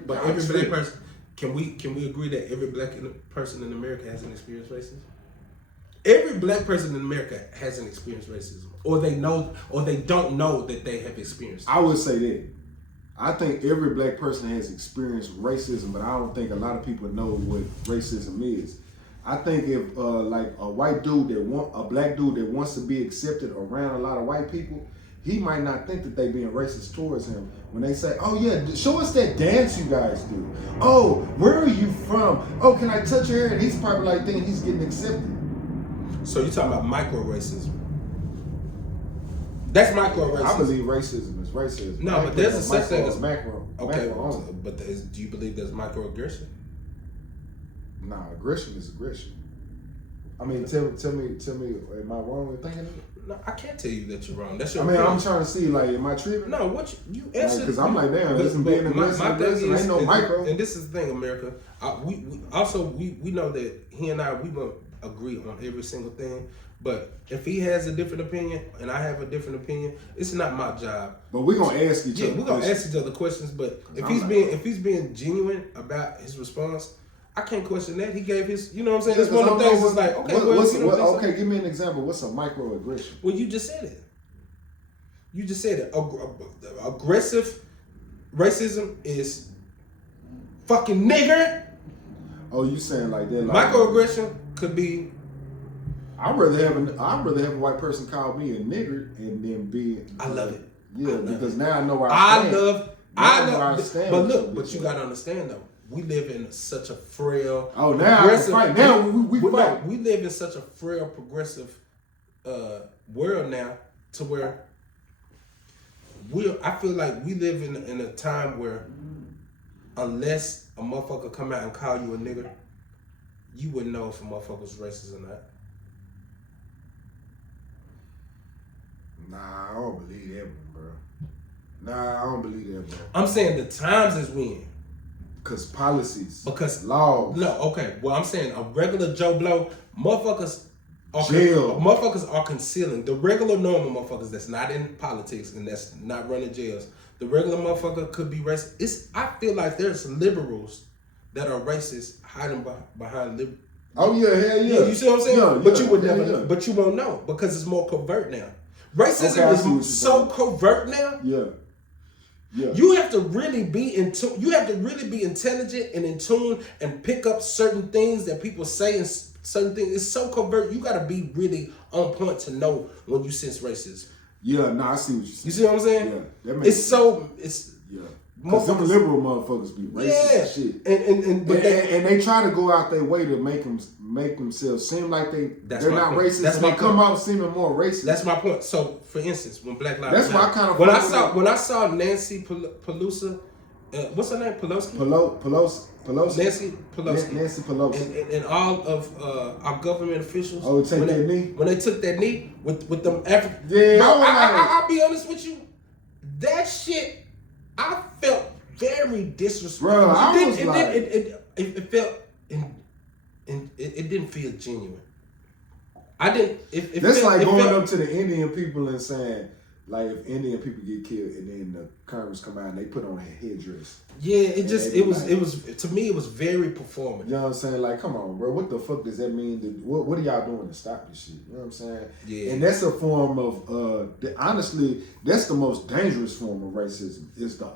black person. Can we agree that every black person in America hasn't experienced racism? Every black person in America hasn't experienced racism, or they don't know that they have experienced it. I would say that. I think every black person has experienced racism, but I don't think a lot of people know what racism is. I think if like a black dude that wants to be accepted around a lot of white people, he might not think that they being racist towards him when they say, oh yeah, show us that dance you guys do. Oh, where are you from? Oh, can I touch your hair? And he's probably like thinking he's getting accepted. So you're talking about micro racism. That's micro racism. I believe racism is racism. No, but there's a such thing as macro. Okay, macro but do you believe there's microaggression? Nah, aggression is aggression. I mean, tell me, am I wrong with thinking it? No, I can't tell you that you're wrong. That's your. I'm trying to see, like, am I tripping? No, what you answer? Because I'm like, damn, this being aggressive, ain't no micro. And this is the thing, America. We know that he and we won't agree on every single thing. But if he has a different opinion and I have a different opinion, it's not my job. But we're gonna ask each other. Yeah, we're gonna ask each other questions. But if he's being genuine about his response, I can't question that. He gave his, you know what I'm saying? It's one of the things. It's like, okay, okay, give me an example. What's a microaggression? Well, you just said it. Aggressive racism is fucking nigger. Oh, you saying like that? Like, microaggression could be. I'd rather have a white person call me a nigger and then be. I love it. Yeah, because now I know where I stand. I love. But look, but you gotta understand though. We live in such a frail. Oh, now I can fight. Now we fight. We live in such a frail, progressive world now, to where I feel like we live in a time where, unless a motherfucker come out and call you a nigger, you wouldn't know if a motherfucker was racist or not. Nah, I don't believe that, bro. Nah, I don't believe that, bro. I'm saying the times is when. Because policies. Because laws. No, okay. Well, I'm saying a regular Joe Blow, motherfuckers are concealing. The regular normal motherfuckers that's not in politics and that's not running jails, the regular motherfucker could be racist. I feel like there's liberals that are racist hiding behind liberal. Oh yeah, hell yeah. You see what I'm saying? Yeah, But yeah, you would yeah, never, yeah. but you won't know because it's more covert now. Racism Okay, I see what you're is so saying. covert now. Yeah. Yeah. You have to really be in tune. You have to really be intelligent and in tune and pick up certain things that people say and certain things. It's so covert. You got to be really on point to know when you sense racism. Yeah, I see what you're saying. You see what I'm saying? Yeah, that makes it's so. It's yeah. Because some liberal motherfuckers be racist and shit. And they try to go out their way to make themselves seem like they're not racist. That's they come out seeming more racist. That's my point. So, for instance, when Black Lives Matter, that's my kind of when I saw Nancy Pelosi, what's her name? Pelosi. Nancy Pelosi. And all of our government officials. Oh, take that knee. When they took that knee with them African. Yeah, bro, I'll be honest with you. That shit. I felt very disrespectful. Bro, it felt it didn't feel genuine. I didn't. That's like going up to the Indian people and saying, like, if Indian people get killed and then the Congress come out and they put on a headdress. Yeah, it was to me it was very performative. You know what I'm saying? Like, come on, bro, what the fuck does that mean? What are y'all doing to stop this shit? You know what I'm saying? Yeah. And that's a form of honestly, that's the most dangerous form of racism. Is the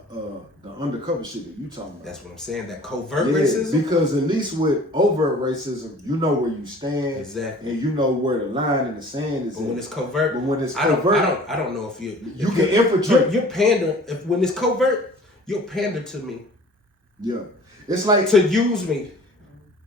undercover shit that you talking about. That's what I'm saying. That covert racism. Because at least with overt racism, you know where you stand, exactly, and you know where the line in the sand is. But when it's covert, I don't know if you can infiltrate. You're pandering. When it's covert, you'll pander to me. Yeah, it's like to use me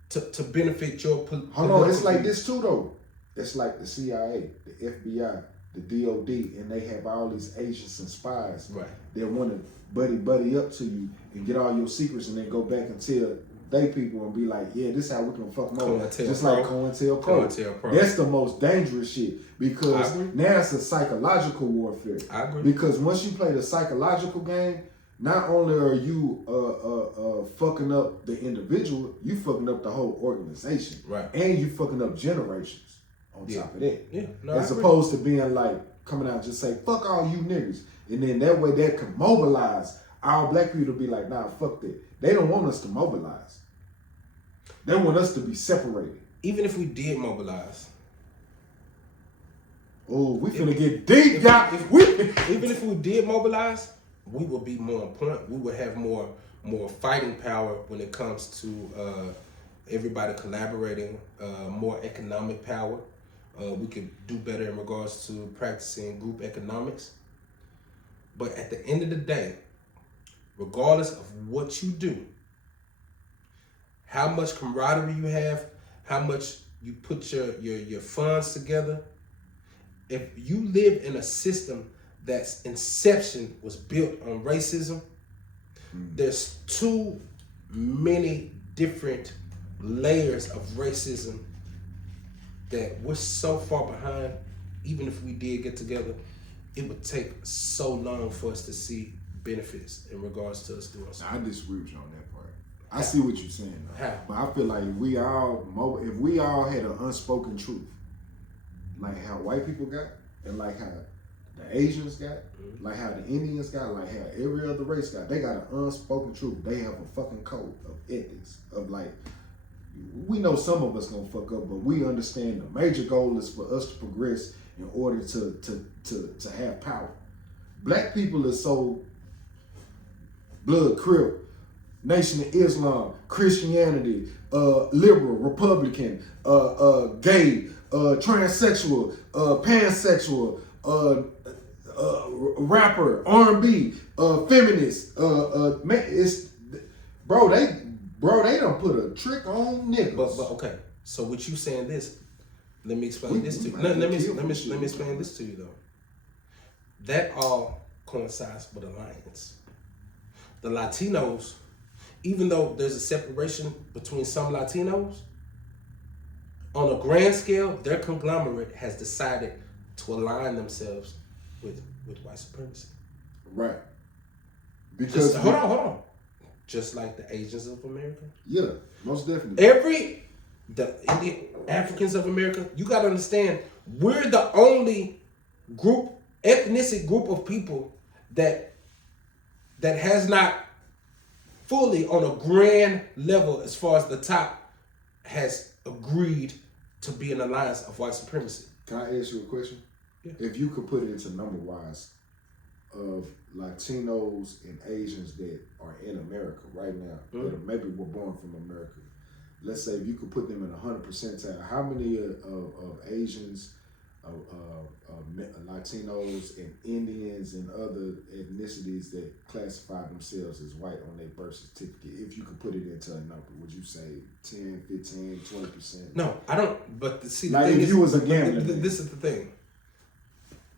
to benefit your. Hold on, it's like this too though. It's like the CIA, the FBI, the DOD, and they have all these agents and spies. Right. They want to buddy up to you and get all your secrets, and then go back and tell they people and be like, yeah, this is how we can fuck them over. Just like COINTELPRO. That's the most dangerous shit because now it's a psychological warfare. I agree. Because once you play the psychological game, not only are you fucking up the individual, you fucking up the whole organization. Right. And you fucking up generations on top of that. Yeah. No, as opposed to being like, coming out and just say, fuck all you niggas. And then that way that can mobilize our black people to be like, nah, fuck that. They don't want us to mobilize. They want us to be separated. Even if we did mobilize. Oh, we finna get deep, y'all. Even if we did mobilize, we would be more on point. We would have more fighting power when it comes to everybody collaborating, more economic power. We could do better in regards to practicing group economics. But at the end of the day, regardless of what you do, how much camaraderie you have, how much you put your funds together, if you live in a system that's inception was built on racism, there's too many different layers of racism that we're so far behind. Even if we did get together, it would take so long for us to see benefits in regards to us doing something. I disagree with you on that part. I see what you're saying, though. How? But I feel like if we all had an unspoken truth, like how white people got, and like how the Asians got, like how the Indians got, like how every other race got, they got an unspoken truth. They have a fucking code of ethics, of like, we know some of us gonna fuck up, but we understand the major goal is for us to progress in order to have power. Black people is so blood, crip, Nation of Islam, Christianity, liberal, Republican, gay, transsexual, pansexual, rapper, R&B, feminist. They done put a trick on niggas. But okay, so what you saying this? Let me explain this to you. Let me explain this to you though. That all coincides with alliance. The Latinos, even though there's a separation between some Latinos, on a grand scale, their conglomerate has decided to align themselves with white supremacy. Right. Because hold on. Just like the Asians of America. Yeah, most definitely. The Indian Africans of America, you gotta understand, we're the only ethnic group of people that that has not fully on a grand level as far as the top has agreed to be an alliance of white supremacy. Can I ask you a question? Yeah. If you could put it into number wise of Latinos and Asians that are in America right now, that maybe were born from America, let's say if you could put them in 100 percentile, how many of Asians, Latinos, and Indians and other ethnicities that classify themselves as white on their birth certificate, if you could put it into a number, would you say 10, 15, 20%? No, I don't. But see, the like thing if is, you was a gambler. this is the thing.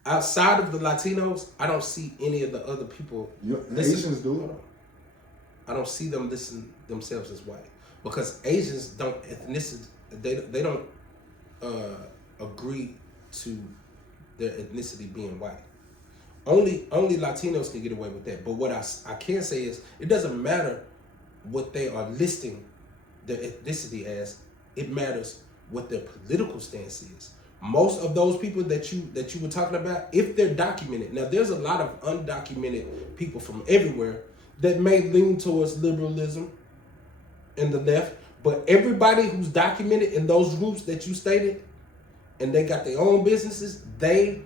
Outside of the Latinos, I don't see any of the other people. Asians do. I don't see them listen themselves as white because Asians don't ethnicity. They don't agree to their ethnicity being white. Only Latinos can get away with that. But what I can say is it doesn't matter what they are listing their ethnicity as. It matters what their political stance is. Most of those people that you were talking about, if they're documented, now there's a lot of undocumented people from everywhere that may lean towards liberalism and the left, but everybody who's documented in those groups that you stated, and they got their own businesses, they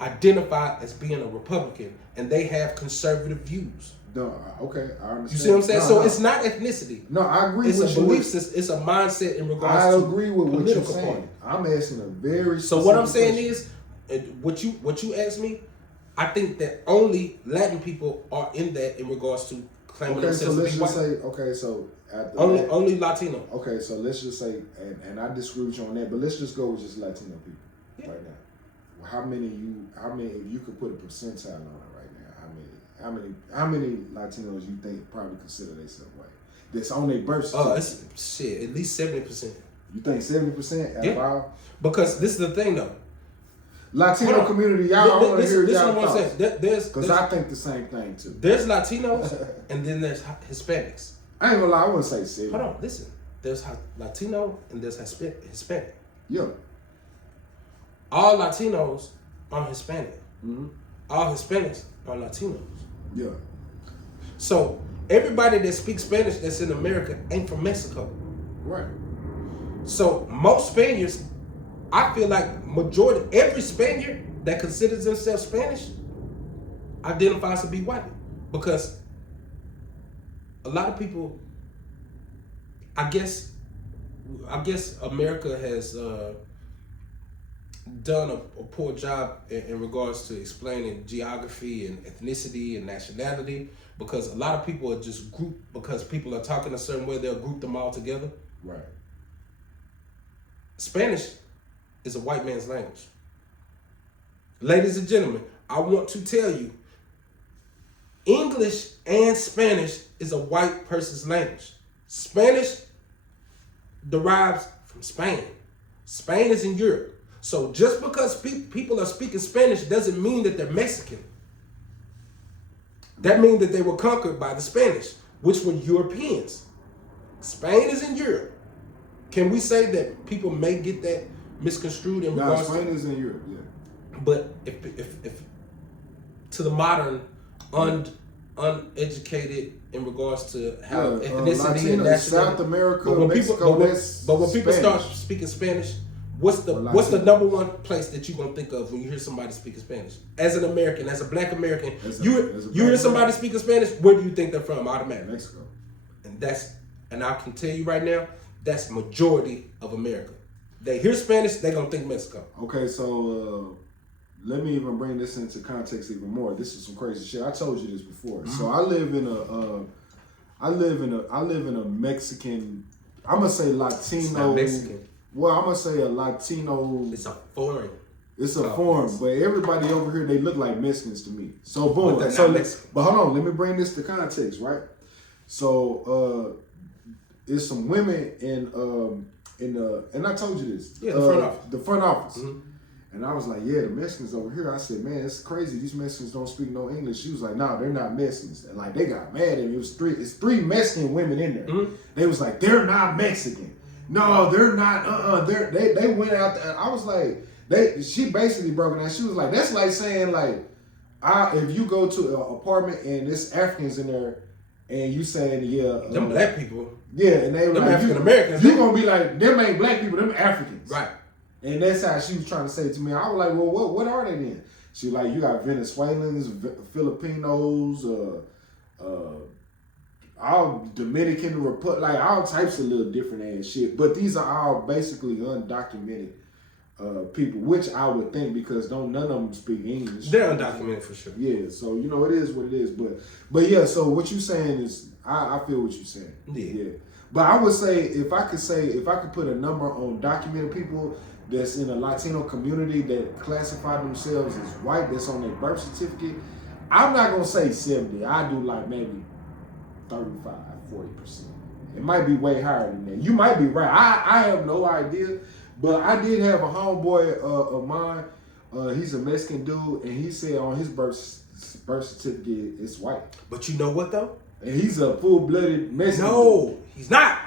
identify as being a Republican, and they have conservative views. No, okay, I understand. You see what I'm saying? So it's not ethnicity. No, I agree it's with a you. belief system. It's a mindset in regards I to agree with what you're political saying. party. I'm asking a very So what I'm saying question. is, what you asked me, I think that only Latin people are in that in regards to claiming Okay, so themselves let's to be just white. say, okay, so after Only Latino. Okay, so let's just say, and I disagree with you on that, but let's just go with just Latino people right now. How many if you could put a percentile on it right now, how many Latinos you think probably consider themselves white? That's on their birth certificate. It's shit, at least 70%. You think 70% out of all? Because this is the thing though. Latino community, y'all, I want to hear this y'all is what I'm thoughts. saying. Because I think the same thing too. There's Latinos and then there's Hispanics. I ain't gonna lie, I wouldn't say 70. Hold on, listen. There's Latino and there's Hispanic. Yeah. All Latinos are Hispanic. Mm-hmm. All Hispanics are Latinos. Yeah. So everybody that speaks Spanish that's in America ain't from Mexico. Right. So most Spaniards, I feel like every Spaniard that considers themselves Spanish identifies to be white. Because a lot of people, I guess America has done a poor job in regards to explaining geography and ethnicity and nationality, because a lot of people are just grouped because people are talking a certain way, they'll group them all together. Right. Spanish is a white man's language. Ladies and gentlemen, I want to tell you, English and Spanish is a white person's language. Spanish derives from Spain. Spain is in Europe. So just because people are speaking Spanish doesn't mean that they're Mexican. That means that they were conquered by the Spanish, which were Europeans. Spain is in Europe. Can we say that people may get that misconstrued in regards Spain is in Europe, yeah. But if to the modern, uneducated in regards to how ethnicity Latino, and nationality, South America, but when Mexico, people start speaking Spanish, what's the number one place that you gonna think of when you hear somebody speaking Spanish? As an American, as a Black American, you hear somebody speaking Spanish, where do you think they're from automatically? Mexico. And I can tell you right now, that's majority of America. They hear Spanish, they gonna think Mexico. Okay, so let me even bring this into context even more. This is some crazy shit. I told you this before. Mm-hmm. So I live in a Mexican. I'm gonna say Latino. It's not Mexican. Well, I'm gonna say a Latino. It's a foreign. It's a foreign, but everybody over here, they look like Mexicans to me. So boom. But But hold on, let me bring this to context, right? So it's some women and I told you this. Yeah, the front office. The front office. Mm-hmm. And I was like, yeah, the Mexicans over here. I said, man, it's crazy. These Mexicans don't speak no English. She was like, no, they're not Mexicans. And like, they got mad at me. It's three Mexican women in there. Mm-hmm. They was like, they're not Mexican. No, they're not. They went out there. I was like, she basically broke it down. She was like, that's like saying like, if you go to an apartment and there's Africans in there, and you saying them black people, and they them like, African Americans, you gonna be like, them ain't black people, them Africans, right? And that's how she was trying to say to me. I was like, well, what are they then? She was like, you got Venezuelans, Filipinos, all Dominican Republic, like all types of little different ass shit. But these are all basically undocumented people, which I would think because none of them speak English. They're undocumented for sure. Yeah, so you know it is what it is. But yeah, so what you saying is, I feel what you're saying. Yeah. But I would say if I could put a number on documented people that's in a Latino community that classify themselves as white, that's on their birth certificate, I'm not gonna say 70. I do like maybe 35, 40%. It might be way higher than that. You might be right. I have no idea. But I did have a homeboy of mine. He's a Mexican dude, and he said on his birth certificate it's white. But you know what though? And he's a full-blooded Mexican. No, he's not.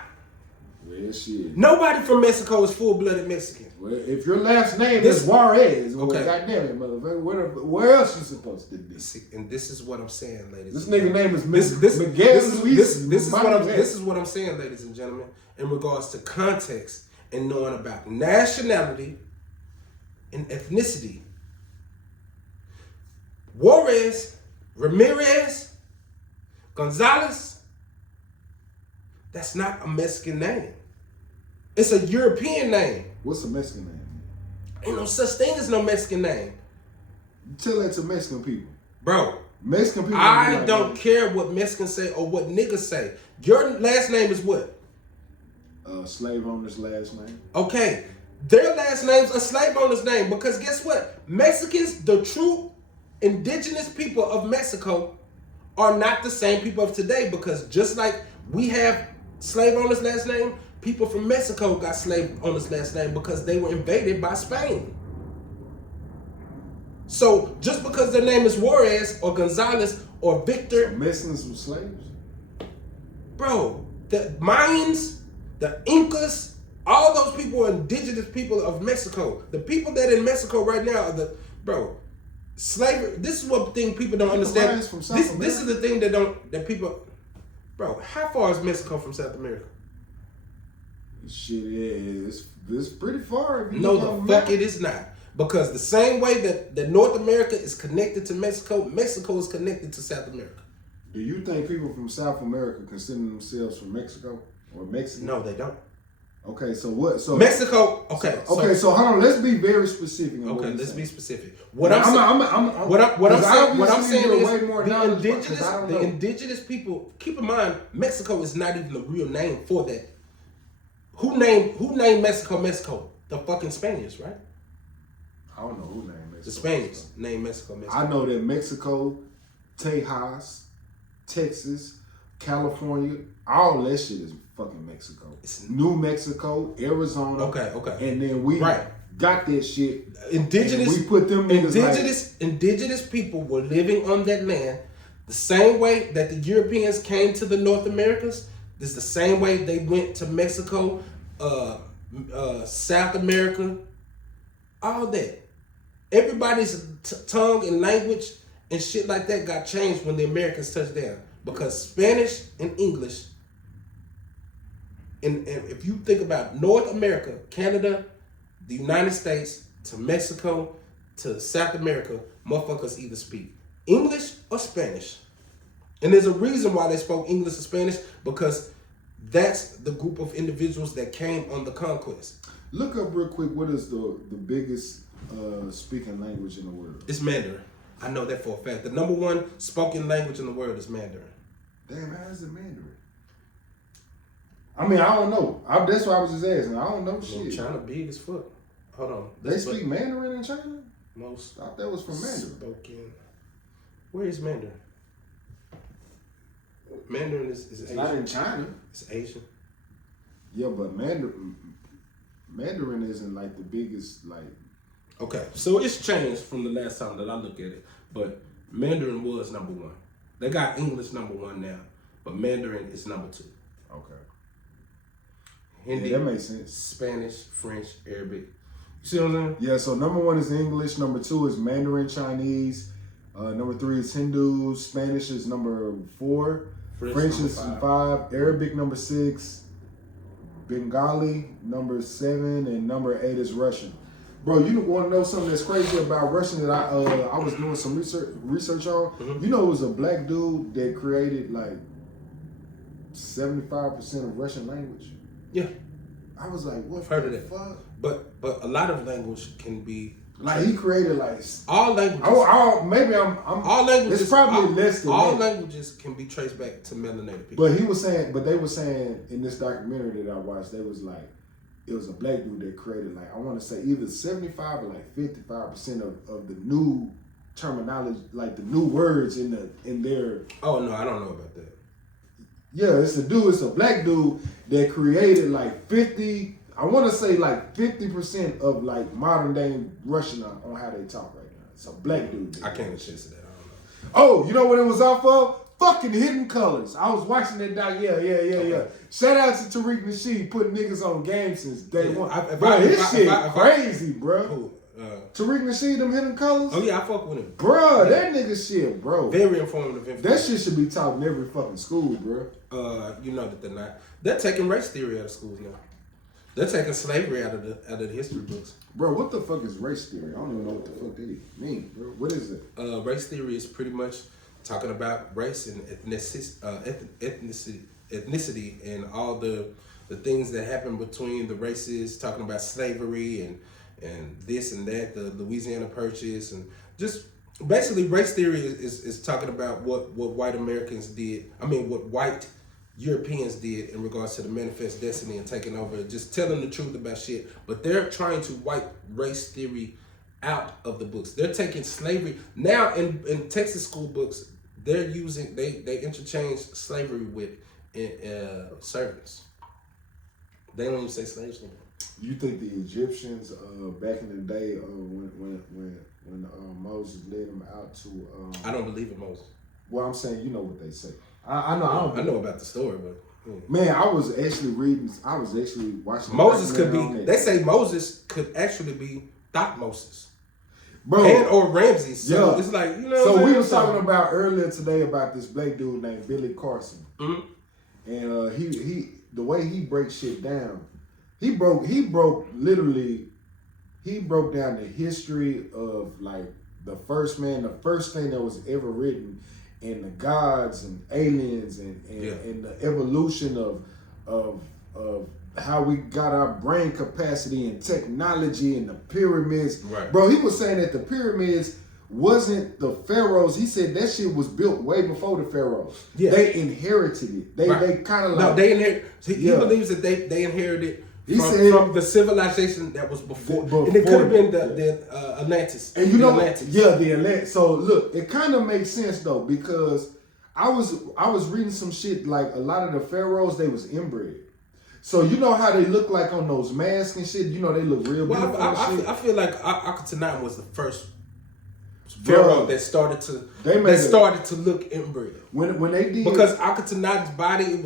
Well, shit. Nobody from Mexico is full-blooded Mexican. Well, if your last name is Juarez, well, okay, goddamn it, motherfucker, where else you supposed to be? And this is what I'm saying, ladies. This nigga name is Miguel. This is what I'm saying, ladies and gentlemen, in regards to context and knowing about nationality and ethnicity. Juarez, Ramirez, Gonzalez, that's not a Mexican name. It's a European name. What's a Mexican name? Ain't no such thing as no Mexican name. Tell that to Mexican people. Bro, Mexican people. I don't care what Mexicans say or what niggas say. Your last name is what? Slave owner's last name. Okay. Their last name's a slave owner's name because guess what? Mexicans, the true indigenous people of Mexico, are not the same people of today because just like we have slave owner's last name, people from Mexico got slave owner's last name because they were invaded by Spain. So just because their name is Juarez or Gonzalez or Victor. So Mexicans were slaves? Bro, the Mayans, the Incas, all those people are indigenous people of Mexico. The people that in Mexico right now are slavery. This is what thing people don't understand. This is the thing that people. Bro, how far is Mexico from South America? Shit, it's pretty far. No, the fuck it is not. Because the same way that North America is connected to Mexico, Mexico is connected to South America. Do you think people from South America consider themselves from Mexico or Mexican? No, they don't. Okay, so what? So Mexico. Okay. So hold on. Let's be very specific. Okay, let's be specific. What I'm saying is the indigenous people. Keep in mind, Mexico is not even the real name for that. Who named Mexico Mexico? The fucking Spaniards, right? I don't know who named Mexico. The Spaniards named Mexico Mexico. I know that Mexico, Tejas, Texas, California, all that shit is fucking Mexico. It's New Mexico, Arizona. Okay. And then we got that shit. Indigenous. We put them indigenous people were living on that land the same way that the Europeans came to the North Americas. This is the same way they went to Mexico, South America, all that. Everybody's tongue and language and shit like that got changed when the Americans touched down. Because Spanish and English, and if you think about North America, Canada, the United States, to Mexico, to South America, motherfuckers either speak English or Spanish. And there's a reason why they spoke English or Spanish, because that's the group of individuals that came on the conquest. Look up real quick, what is the biggest speaking language in the world? It's Mandarin. I know that for a fact. The number one spoken language in the world is Mandarin. Damn, how is it Mandarin? I mean, I don't know. That's why I was just asking. I don't know shit. China big as fuck. Hold on. They speak Mandarin in China? Most. I thought that was from Mandarin. Spoken. Where is Mandarin? Mandarin is it's Asian. not in China. It's Asian. Yeah, but Mandarin isn't like the biggest, like. Okay, so it's changed from the last time that I looked at it, but Mandarin was number one. They got English number one now, but Mandarin is number two. Okay. Hindi, that makes sense. Spanish, French, Arabic. You see what I'm saying? Yeah, so number one is English, number two is Mandarin Chinese, Number 3 is Hindu. Spanish is number 4. French is 5. Arabic number 6. Bengali number 7, and number 8 is Russian. Bro, you want to know something that's crazy about Russian that I was doing some research on? Mm-hmm. You know, it was a black dude that created like 75% of Russian language. Yeah, I was like, what? I've heard of the that. fuck? But a lot of language can be like he created like all languages. All languages. It's probably less than all that. languages can be traced back to melanated people. But they were saying in this documentary that I watched, they was like, it was a black dude that created like, I want to say either 75 or like 55% of the new terminology, like the new words in their. Oh no, I don't know about that. Yeah, it's a black dude that created like 50. I want to say like 50% of like modern day Russian on how they talk right now. It's a black dude. I can't attest to that. I don't know. Oh, you know what it was off of? Fucking Hidden Colors. I was watching that doc. Yeah. Shout out to Tariq Nasheed putting niggas on game since day one. His shit crazy, bro. Who? Tariq Nasheed, them Hidden Colors. Oh yeah, I fuck with him. Bro, that nigga shit, bro. Very informative. That shit should be taught in every fucking school, bro. You know that they're not. They're taking race theory out of schools now. They're taking slavery out of the history books. Bro, what the fuck is race theory? I don't even know what the fuck they mean, bro. What is it? Race theory is pretty much talking about race and ethnicity and all the things that happen between the races, talking about slavery and this and that, the Louisiana Purchase, and just basically race theory is talking about what white Americans did. I mean, what white Europeans did in regards to the manifest destiny and taking over, just telling the truth about shit. But they're trying to wipe race theory out of the books. They're taking slavery now in Texas school books. They're using they interchange slavery with servants. They don't even say slaves anymore. You think the Egyptians back in the day when Moses led them out to? I don't believe in Moses. Well, I'm saying you know what they say. I know about the story, but man, I was actually watching. Moses could be. They say Moses could actually be Thutmose, bro, or Ramses. So yeah. It's like, you know. So we was talking about earlier today about this black dude named Billy Carson, and he the way he breaks shit down, he broke down the history of like the first thing that was ever written. And the gods and aliens and the evolution of how we got our brain capacity and technology and the pyramids. Right. Bro, he was saying that the pyramids wasn't the pharaohs. He said that shit was built way before the pharaohs. Yeah. They inherited it. They kind of like... No, they inherited... He believes that they inherited from the civilization that was before. And it could have been the Atlantis. And you know, Atlantis. Yeah, the Atlantis. So look, it kind of makes sense though, because I was reading some shit like a lot of the pharaohs, they was inbred. So you know how they look like on those masks and shit. You know they look real beautiful. Well, I feel like Akhenaten was the first pharaoh that started to look inbred. When they did, because Akhenaten's body it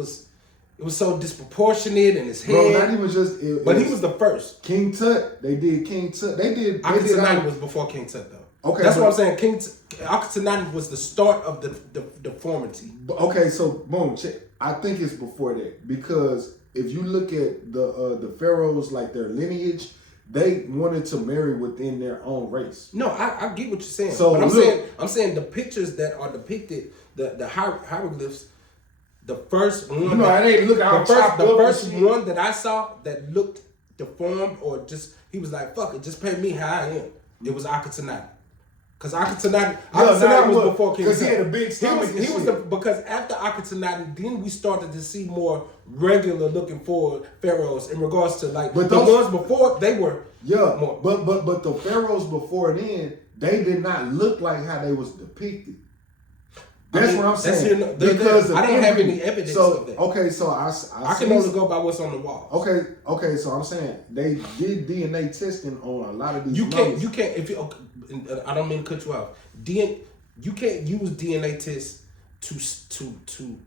was so disproportionate in his head. Bro, not even just. But he was the first. King Tut. They did King Tut. Akhenaten was before King Tut, though. Okay, that's what I'm saying. Akhenaten was the start of the deformity. Okay, so boom, check. I think it's before that, because if you look at the pharaohs, like their lineage, they wanted to marry within their own race. No, I get what you're saying. So but I'm saying the pictures that are depicted, the hieroglyphs. The first one, one that I saw that looked deformed, or just he was like, "Fuck it, just pay me how I am." It was Akhenaten, because Akhenaten was before King Tut. Because he had a big stomach. Because after Akhenaten, then we started to see more regular looking forward pharaohs in regards to like the ones before they were more. But the pharaohs before then, they did not look like how they was depicted. That's what I'm saying. Because I don't have any evidence of that. Okay, so I can only go by what's on the wall. Okay, so I'm saying they did DNA testing on a lot of these. You can't if you. I don't mean to cut you off. You can't use DNA tests to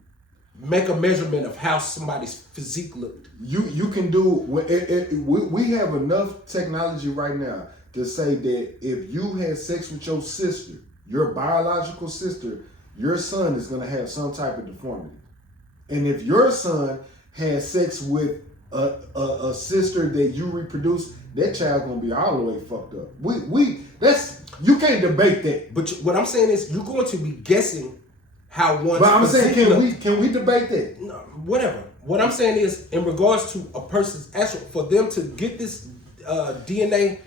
make a measurement of how somebody's physique looked. You can do. We have enough technology right now to say that if you had sex with your sister, your biological sister, your son is gonna have some type of deformity. And if your son has sex with a sister that you reproduce, that child gonna be all the way fucked up. You can't debate that. But what I'm saying is, you're going to be guessing how one. But I'm saying, can we debate that? No, whatever. What I'm saying is, in regards to a person's actual, for them to get this DNA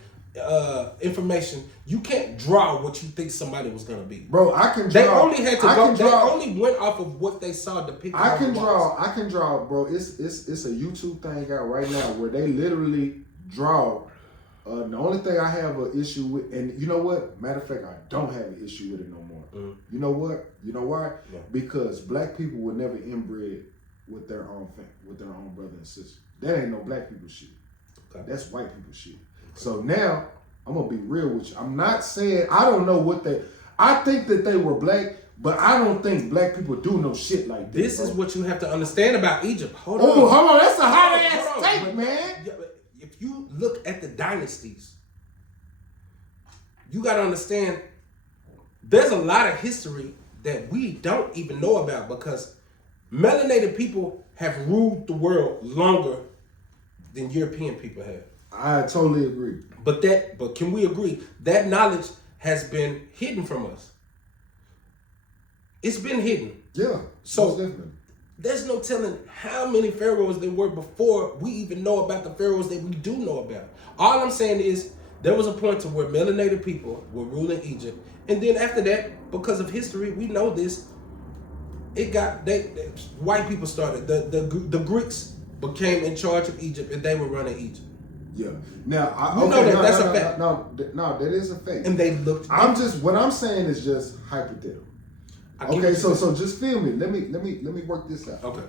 information, you can't draw what you think somebody was gonna be. Bro, I can draw. They only had to go. They only went off of what they saw depicted. I can draw, bro. It's a YouTube thing out right now where they literally draw. The only thing I have an issue with, and you know what? Matter of fact, I don't have an issue with it no more. You know what? You know why? Yeah. Because black people were never inbred with their own brother and sister. That ain't no black people shit. Okay. That's white people shit. Okay. So now I'm gonna be real with you. I'm not saying I don't know what they. I think that they were black, but I don't think black people do no shit like this. This is what you have to understand about Egypt. Hold on. That's a hot ass take, man. If you look at the dynasties, you gotta understand there's a lot of history that we don't even know about because melanated people have ruled the world longer than European people have. I totally agree. But can we agree that knowledge has been hidden from us? It's been hidden. Yeah. So there's no telling how many pharaohs there were before we even know about the pharaohs that we do know about. All I'm saying is there was a point to where melanated people were ruling Egypt, and then after that, because of history, we know this. It got white people started. The Greeks became in charge of Egypt, and they were running Egypt. Yeah. Now that's a fact. No, that is a fact. And they looked. What I'm saying is just hypothetical. Okay, so just feel me. Let me work this out. Okay.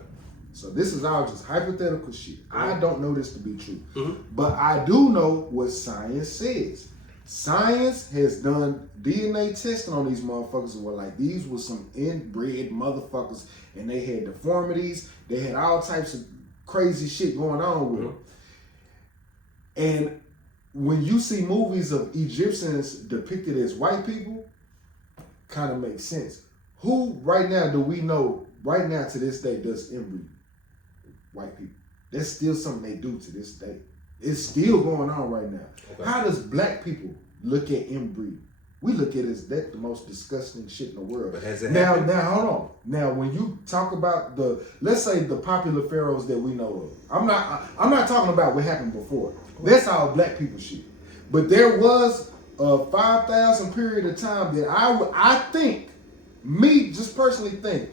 So this is all just hypothetical shit. Mm-hmm. I don't know this to be true. Mm-hmm. But I do know what science says. Science has done DNA testing on these motherfuckers and were like, these were some inbred motherfuckers and they had deformities. They had all types of crazy shit going on with them. And when you see movies of Egyptians depicted as white people, kind of makes sense. Who right now do we know, right now to this day, does inbreed? White people. That's still something they do to this day. It's still going on right now. Okay. How does black people look at inbreed? We look at it as that the most disgusting shit in the world. But has it happened? Now, hold on. Now, when you talk about let's say the popular pharaohs that we know of, I'm not talking about what happened before. That's all black people shit. But there was a 5,000 period of time that I think, me just personally think,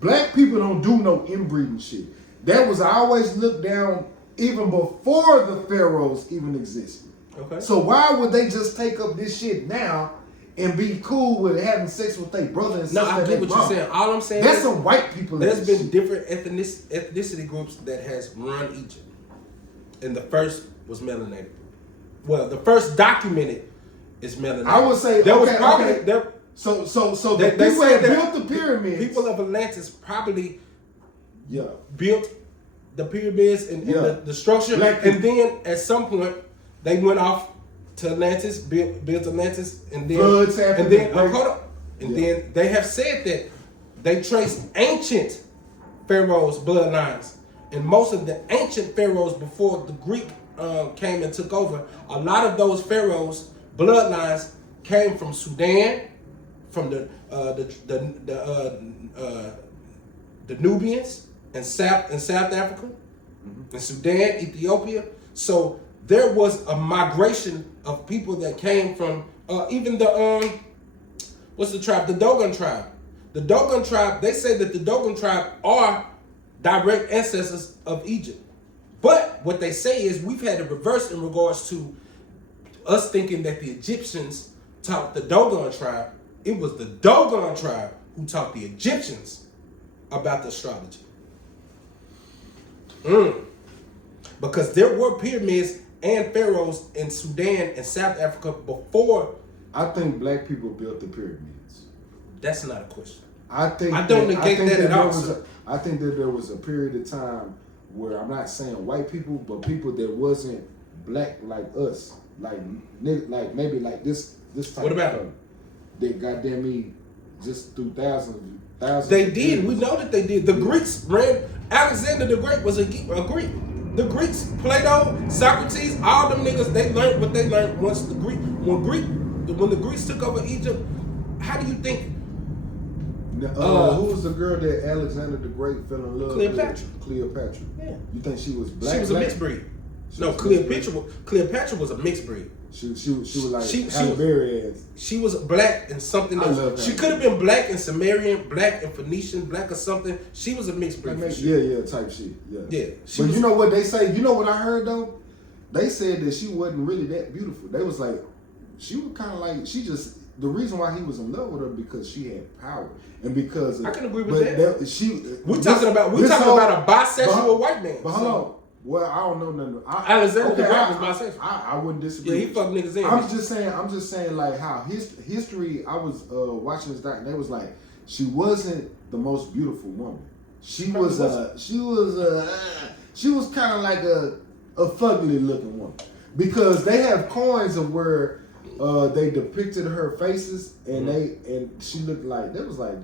black people don't do no inbreeding shit. That was always looked down even before the pharaohs even existed. Okay. So why would they just take up this shit now and be cool with having sex with their brother and sister? No, I get what you're saying. All I'm saying that's some white people. There's been different ethnicity groups that has run Egypt, and the first was melanated. Well, the first documented is melanated. I would say there was probably so the people that built the pyramids. People of Atlantis probably built the pyramids and the structure, and then at some point they went off to Atlantis, built Atlantis, and then then they have said that they traced ancient pharaohs' bloodlines, and most of the ancient pharaohs before the Greek came and took over, a lot of those pharaohs' bloodlines came from Sudan, from the Nubians and South Africa, and Sudan, Ethiopia. So there was a migration of people that came from even the what's the tribe? The Dogon tribe. The Dogon tribe. They say that the Dogon tribe are direct ancestors of Egypt. But what they say is we've had it reversed in regards to us thinking that the Egyptians taught the Dogon tribe. It was the Dogon tribe who taught the Egyptians about the astrology. Because there were pyramids and pharaohs in Sudan and South Africa before. I think black people built the pyramids. That's not a question. I don't negate that at all. I think that there was a period of time where, I'm not saying white people, but people that wasn't black like us, like maybe like this type. What about of that goddamn me just through thousands. They of did. years. We know that they did. The Greeks ran. Alexander the Great was a Greek. The Greeks, Plato, Socrates, all them niggas, they learned what they learned once when the Greeks took over Egypt. How do you think? Who was the girl that Alexander the Great fell in love Cleopatra. with? Cleopatra. Yeah. You think she was black? She was a mixed breed. No, Cleopatra was a mixed breed. She was like Halle Berry ass. She was black and something I else. love She that. could have been black and Sumerian, black and Phoenician, black or something. She was a mixed breed. for sure. Yeah, type shit. Yeah. Yeah. But you know what they say? You know what I heard though? They said that she wasn't really that beautiful. They was like, she was kind of like, she just, the reason why he was in love with her because she had power. And because I can agree with that. We're this- talking about this whole- a bisexual white man. But hold on. Well, I don't know nothing. Alexander the Great was bisexual. I wouldn't disagree. Yeah, he fucked niggas in. I'm just saying like how history. I was watching this doc and they was like she wasn't the most beautiful woman. She was kind of like a fugly looking woman because they have coins of where they depicted her faces and she looked like there was like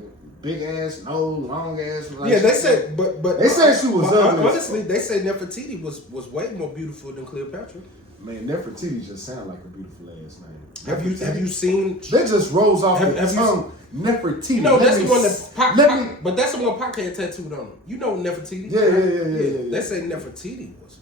big ass nose, long ass. Like, yeah, they said, but they said she was ugly. Honestly, they say Nefertiti was way more beautiful than Cleopatra. Man, Nefertiti just sound like a beautiful ass name. Have you seen? That just rolls off the have you tongue. Nefertiti. You know that's the one that but that's the one Pac had tattooed on him. You know Nefertiti? Yeah. They say Nefertiti was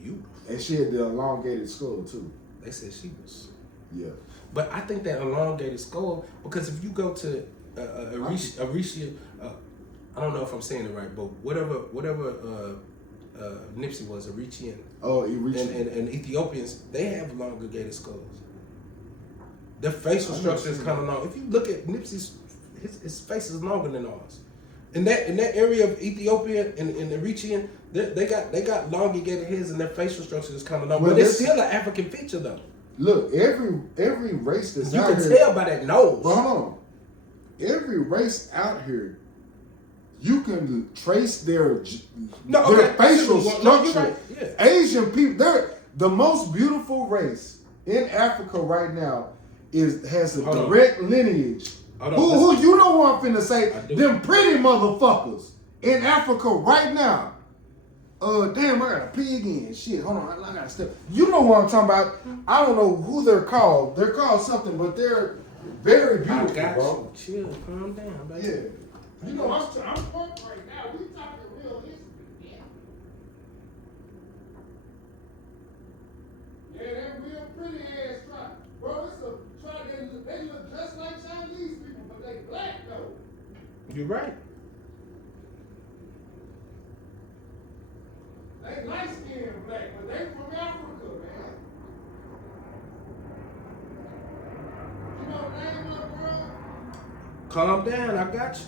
beautiful, and she had the elongated skull too. They said she was. Yeah. But I think that elongated skull because if you go to Aricia, I don't know if I'm saying it right, but whatever Nipsey was, Eritrean. Oh, Eritrean. And Ethiopians, they have elongated skulls. Their facial structure is kind of long. If you look at Nipsey's, his face is longer than ours. In that area of Ethiopia and Eritrean, they got elongated heads and their facial structure is kind of long. Well, but it's still an African feature though. Look, every race that's You out can here. tell by that nose. But hold on. Every race out here, you can trace their facial structure. Right. Yeah. Asian people, they're the most beautiful race in Africa right now. Has a direct lineage. Who you know what I'm finna say? Them pretty motherfuckers in Africa right now. Damn, I got a pig in. Shit, hold on, I gotta step. You know what I'm talking about? I don't know who they're called. They're called something, but they're very beautiful, I got bro. you. Chill, calm down, baby. Yeah. You know, I'm pumped right now. We talking real history. Yeah, that real pretty ass tribe. Bro, it's a tribe, they look just like Chinese people, but they black though. You're right. They light skinned black, but they from Africa, man. You know the name of the girl? Calm down, I got you.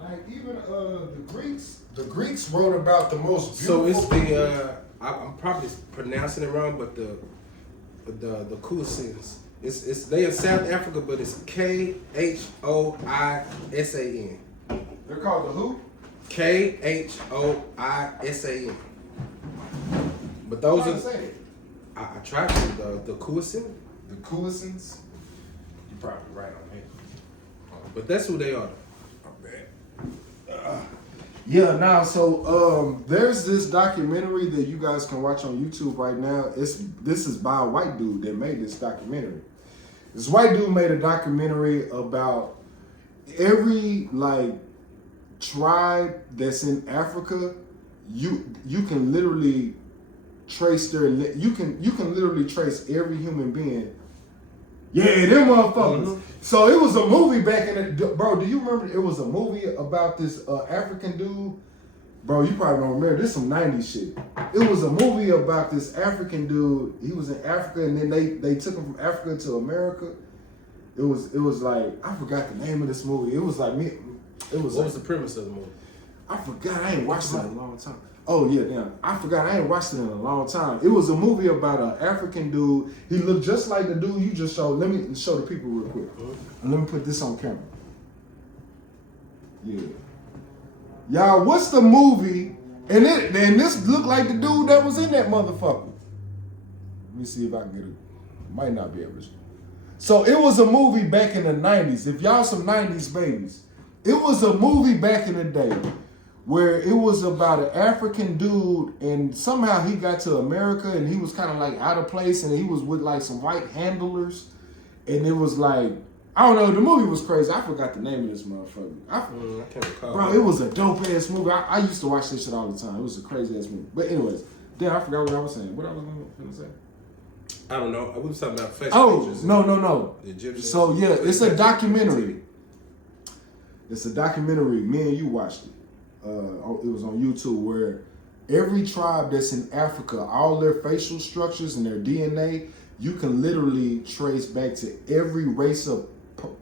Like even the Greeks wrote about the most beautiful. So it's the I'm probably pronouncing it wrong, but the Khoisan. It's they in South Africa, but it's Khoisan. They're called the who? Khoisan. But those How are to say it? I tried to the Khoisan, The Khoisans. You're probably right on that. but that's who they are. Yeah, now so there's this documentary that you guys can watch on YouTube right now. This is by a white dude that made this documentary. This white dude made a documentary about every like tribe that's in Africa. You can literally trace you can literally trace every human being Yeah, them motherfuckers. Mhm. So it was a movie back in the bro. Do you remember? It was a movie about this African dude. Bro, you probably don't remember. This some 90s shit. It was a movie about this African dude. He was in Africa, and then they took him from Africa to America. It was like I forgot the name of this movie. It was like me. It was. What was the premise of the movie? I forgot. I ain't watched it in a long time. Oh yeah, damn. I forgot. I ain't watched it in a long time. It was a movie about an African dude. He looked just like the dude you just showed. Let me show the people real quick. And let me put this on camera. Yeah. Y'all, what's the movie? And this looked like the dude that was in that motherfucker. Let me see if I can get it. Might not be able to. So it was a movie back in the 90s. If y'all some 90s babies, it was a movie back in the day where it was about an African dude, and somehow he got to America and he was kind of like out of place, and he was with like some white handlers, and it was like, I don't know, the movie was crazy. I forgot the name of this motherfucker. I can't recall. Bro, it was a dope ass movie. I used to watch this shit all the time. It was a crazy ass movie. But anyways, then I forgot what I was saying. What I was going to say? I don't know. We was talking about fashion. Oh, no. The Egyptians. So yeah, it's a documentary. It's a documentary. Me and you watched it. It was on YouTube, where every tribe that's in Africa, all their facial structures and their DNA, you can literally trace back to every race of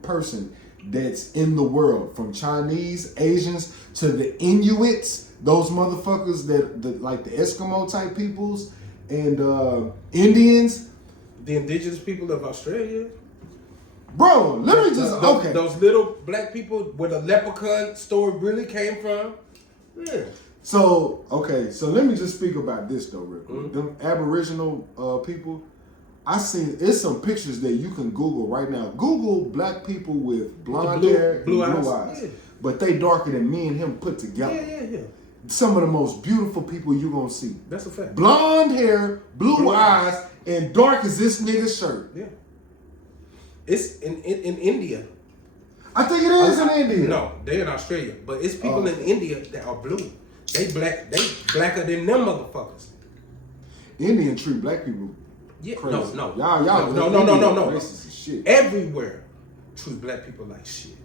person that's in the world, from Chinese, Asians to the Inuits, those motherfuckers that like the Eskimo type peoples, and Indians, the indigenous people of Australia. Bro, let me just okay. Those little black people where the leprechaun story really came from. Yeah. So let me just speak about this though, real quick. Them Aboriginal people, I seen it's some pictures that you can Google right now. Google black people with blonde hair, blue eyes. Yeah. But they darker than me and him put together. Yeah. Some of the most beautiful people you gonna see. That's a fact. Blonde hair, blue eyes, and dark as this nigga's shirt. Yeah. It's in India. I think it is in India. No, they're in Australia. But it's people in India that are blue. They blacker than them motherfuckers. Indian treat black people. Yeah, crazy. no. Y'all No. racist as shit. Everywhere treat black people like shit.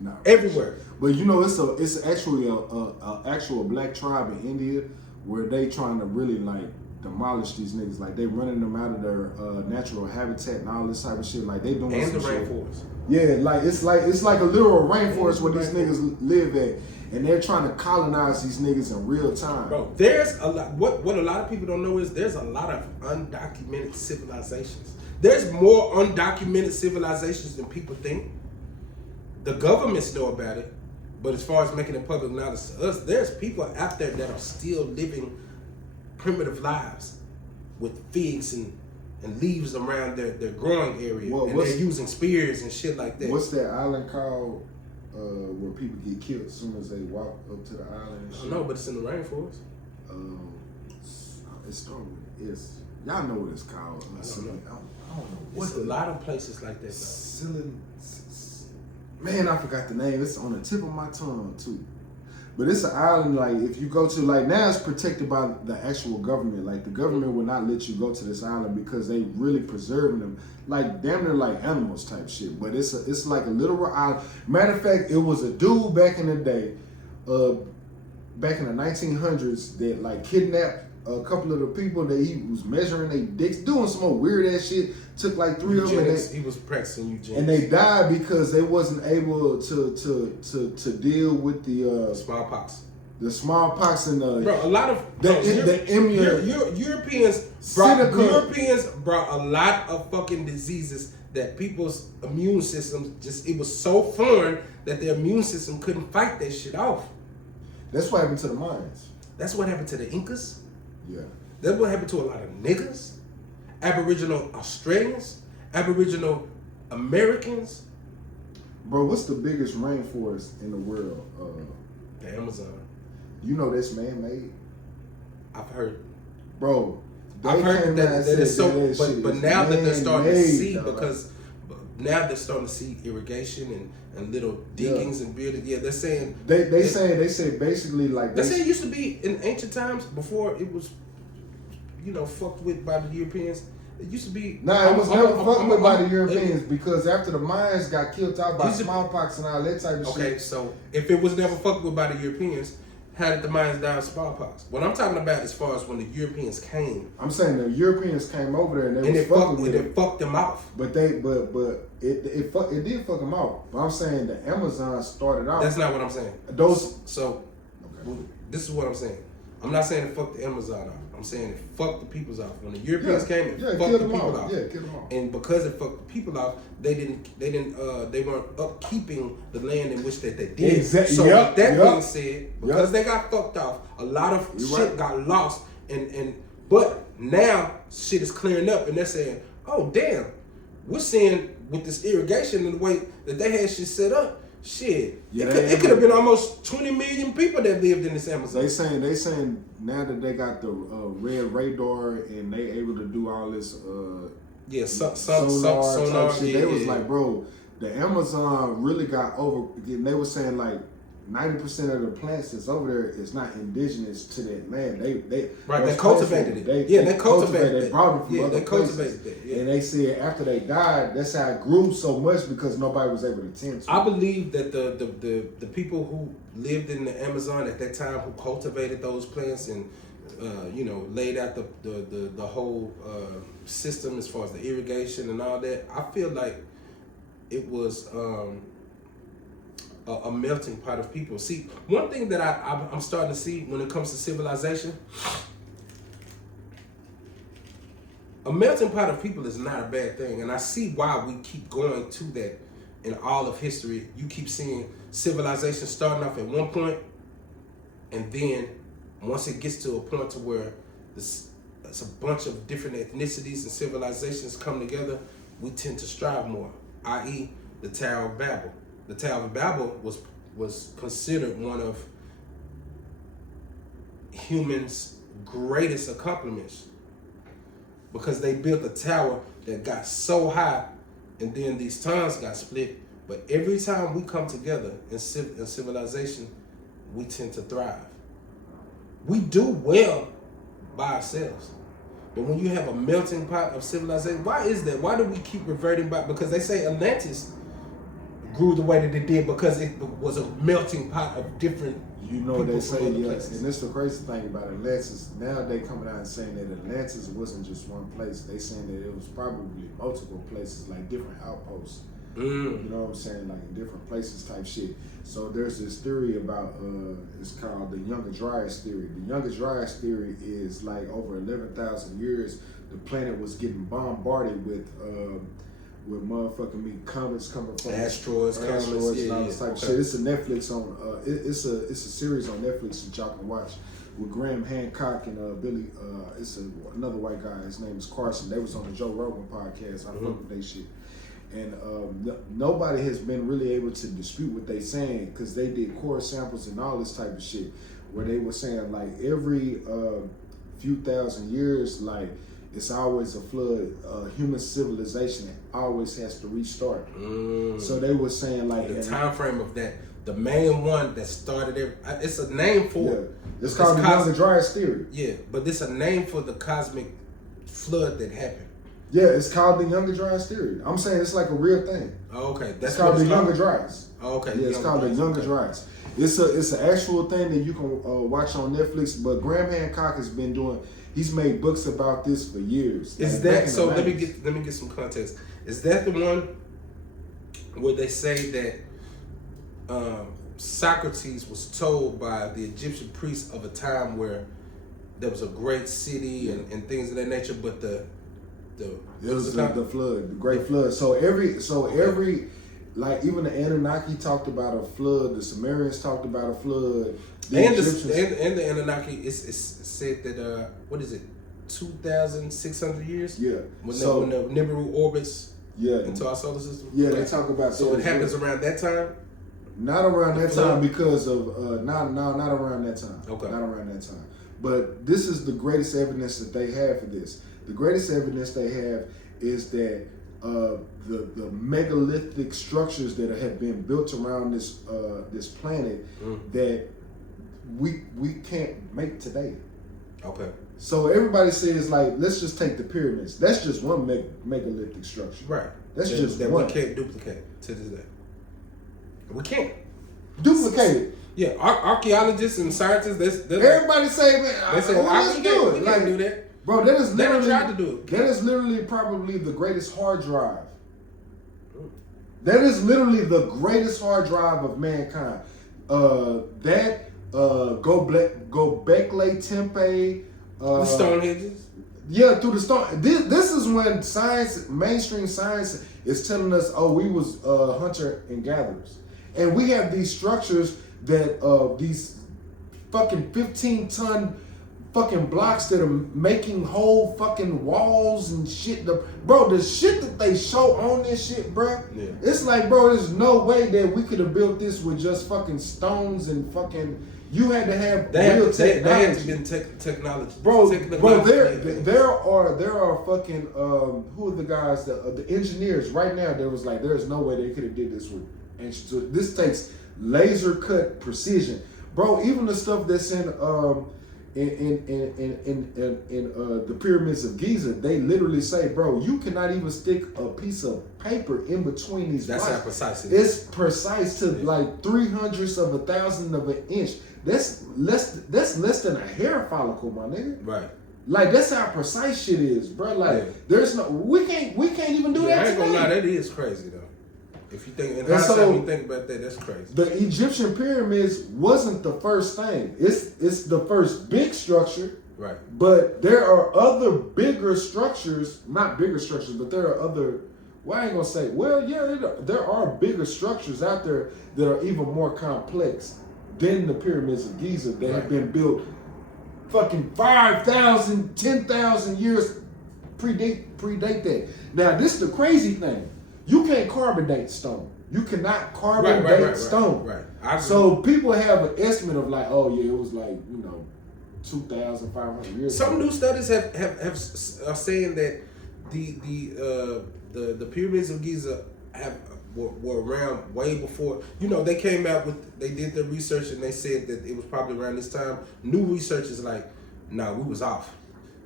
No. Everywhere. But you know, it's actually a actual black tribe in India where they trying to really like demolish these niggas. Like they running them out of their natural habitat and all this type of shit. Like they doing and the some shit. rainforest. Yeah, it's like a literal rainforest where these niggas live at, and they're trying to colonize these niggas in real time. Bro, there's a lot. What a lot of people don't know is there's a lot of undocumented civilizations. There's more undocumented civilizations than people think. The governments know about it, but as far as making it public knowledge to us, there's people out there that are still living primitive lives with figs and leaves around their growing area, and they're using spears and shit like that. What's that island called where people get killed as soon as they walk up to the island? And shit? I don't know, but it's in the rainforest. It started with S. Y'all know what it's called. I don't know. What's a lot of places like that. Man, I forgot the name. It's on the tip of my tongue too. But it's an island, like, if you go to, like, now it's protected by the actual government. Like, the government will not let you go to this island because they really preserving them. Like, damn near like animals type shit. But it's like a literal island. Matter of fact, it was a dude back in the day, back in the 1900s, that, like, kidnapped a couple of the people that he was measuring their dicks, doing some more weird ass shit. Took like 3 of them, and he was practicing eugenics, and they died because they wasn't able to deal with the smallpox. The smallpox and bro, a lot of Europeans brought a lot of fucking diseases that people's immune systems it was so foreign that their immune system couldn't fight that shit off. That's what happened to the Mayans. That's what happened to the Incas. Yeah. That's what happened to a lot of niggas, Aboriginal Australians, Aboriginal Americans. Bro, what's the biggest rainforest in the world? The Amazon. You know that's man-made? I've heard. Bro, I've heard that it's so, but now that they're starting to see, because now they're starting to see irrigation and little diggings and building. Yeah, they're saying they say basically like they say it used to be in ancient times before it was, fucked with by the Europeans. It used to be. Nah, it was never fucked with by the Europeans because after the Mayans got killed out by smallpox and all that type of shit. Okay, so if it was never fucked with by the Europeans, how did the Mayans die of smallpox? What I'm talking about as far as when the Europeans came. I'm saying the Europeans came over there and they fucked them off. But it did fuck them off. But I'm saying the Amazon started off. That's not what I'm saying. This is what I'm saying. I'm not saying it fucked the Amazon off. I'm saying it fucked the peoples off. When the Europeans came, it fucked the people off. Yeah, killed them off. And because it fucked the people off, they weren't upkeeping the land in which that they did. Exactly. So with that being said, because they got fucked off, a lot of shit got lost. But now shit is clearing up, and they're saying, "Oh damn, we're seeing with this irrigation and the way that they had shit set up." Shit, it could have been almost 20 million people that lived in this Amazon. They saying now that they got the red radar and they able to do all this sonar shit. They was like, bro, the Amazon really got over. And they were saying like 90% of the plants that's over there is not indigenous to that land. They cultivated it. They cultivated it. They brought it from other cultivated places. it. And they said after they died, that's how it grew so much because nobody was able to tend to it. I believe that the people who lived in the Amazon at that time, who cultivated those plants and laid out the whole system as far as the irrigation and all that, I feel like it was a melting pot of people. See, one thing that I'm starting to see when it comes to civilization, a melting pot of people is not a bad thing. And I see why we keep going to that in all of history. You keep seeing civilization starting off at one point, and then once it gets to a point to where it's a bunch of different ethnicities and civilizations come together, we tend to strive more, i.e. the Tower of Babel. The Tower of Babel was considered one of humans' greatest accomplishments because they built a tower that got so high, and then these towns got split. But every time we come together in civilization, we tend to thrive. We do well by ourselves. But when you have a melting pot of civilization, why is that? Why do we keep reverting back? Because they say Atlantis grew the way that it did because it was a melting pot of different they say, yes. And that's the crazy thing about Atlantis. Now they coming out and saying that Atlantis wasn't just one place. They saying that it was probably multiple places, like different outposts. You know what I'm saying? Like in different places type shit. So there's this theory about, it's called the Younger Dryas theory. The Younger Dryas theory is like over 11,000 years, the planet was getting bombarded with motherfucking comets coming from asteroids and all this type of shit. It's a Netflix on it's a series on Netflix that y'all can watch with Graham Hancock and Billy. Another white guy. His name is Carson. They was on the Joe Rogan podcast. I fuck with they shit. And nobody has been really able to dispute what they saying because they did core samples and all this type of shit where they were saying like every few thousand years, like it's always a flood. Human civilization always has to restart. So they were saying like the time frame of that. The main one that started it. It's a name for it. It's called the Younger Dryas theory. Yeah, but it's a name for the cosmic flood that happened. Yeah, it's called the Younger Dryas theory. I'm saying it's like a real thing. Oh, okay, that's called the Younger Dryas. Oh, okay, yeah, it's called the Younger Dryas. It's an actual thing that you can watch on Netflix. But Graham Hancock has been doing. He's made books about this for years. Is that so? Let me get some context. Is that the one where they say that Socrates was told by the Egyptian priests of a time where there was a great city and things of that nature, but it was the flood, the Great Flood. So every like even the Anunnaki talked about a flood, the Sumerians talked about a flood, and the Anunnaki it's said that what is it, 2,600 years? Yeah. When the Nibiru orbits into our solar system. Yeah, they talk about. So it happens around that time. Not around that time because of not around that time. Okay. Not around that time. But this is the greatest evidence that they have for this. The greatest evidence they have is that the megalithic structures that have been built around this planet that we can't make today. Okay. So everybody says like, let's just take the pyramids. That's just one megalithic structure. Right. That's just that one. we can't duplicate to this day. We can't duplicate it. Yeah, archaeologists and scientists. Everybody say, man, they say, let's do it. We can't do that. Bro, that is literally. They tried to do it. That is literally probably the greatest hard drive. That is literally the greatest hard drive of mankind. Göbekli Tepe. The Stonehenges. Yeah, through the stone. This is when science, mainstream science, is telling us, oh, we was hunter and gatherers, and we have these structures that these fucking 15-ton fucking blocks that are making whole fucking walls and shit. Bro, the shit that they show on this shit, bro, it's like, bro, there's no way that we could have built this with just fucking stones and fucking. You had to have real technology. They had to been technology, bro. There are fucking who are the guys the engineers right now? There was like, there's no way they could have did this with ancient. So this takes laser cut precision, bro. Even the stuff that's in the pyramids of Giza, they literally say, bro, you cannot even stick a piece of paper in between these blocks. That's how precise it is. It's precise to like 300ths of a thousandth of an inch. That's less than a hair follicle, my nigga. Right. Like, that's how precise shit is, bro. Like, there's no, we can't even do that. I ain't gonna today. lie, that is crazy though. If you think, in hindsight, when you think about that, that's crazy. The Egyptian pyramids wasn't the first thing. It's the first big structure. Right. But there are other bigger structures, not bigger structures, but there are other. Well, I ain't gonna say. Well, yeah, there are bigger structures out there that are even more complex than the pyramids of Giza that have been built fucking 5,000, 10,000 years predate that. Now, this is the crazy thing. You can't carbon date stone. You cannot carbon date stone. Right. So people have an estimate of like, oh yeah, it was like, 2,500 years Some ago. new studies are saying that the pyramids of Giza were around way before. They came out they did their research and they said that it was probably around this time. New research is like, nah, we was off.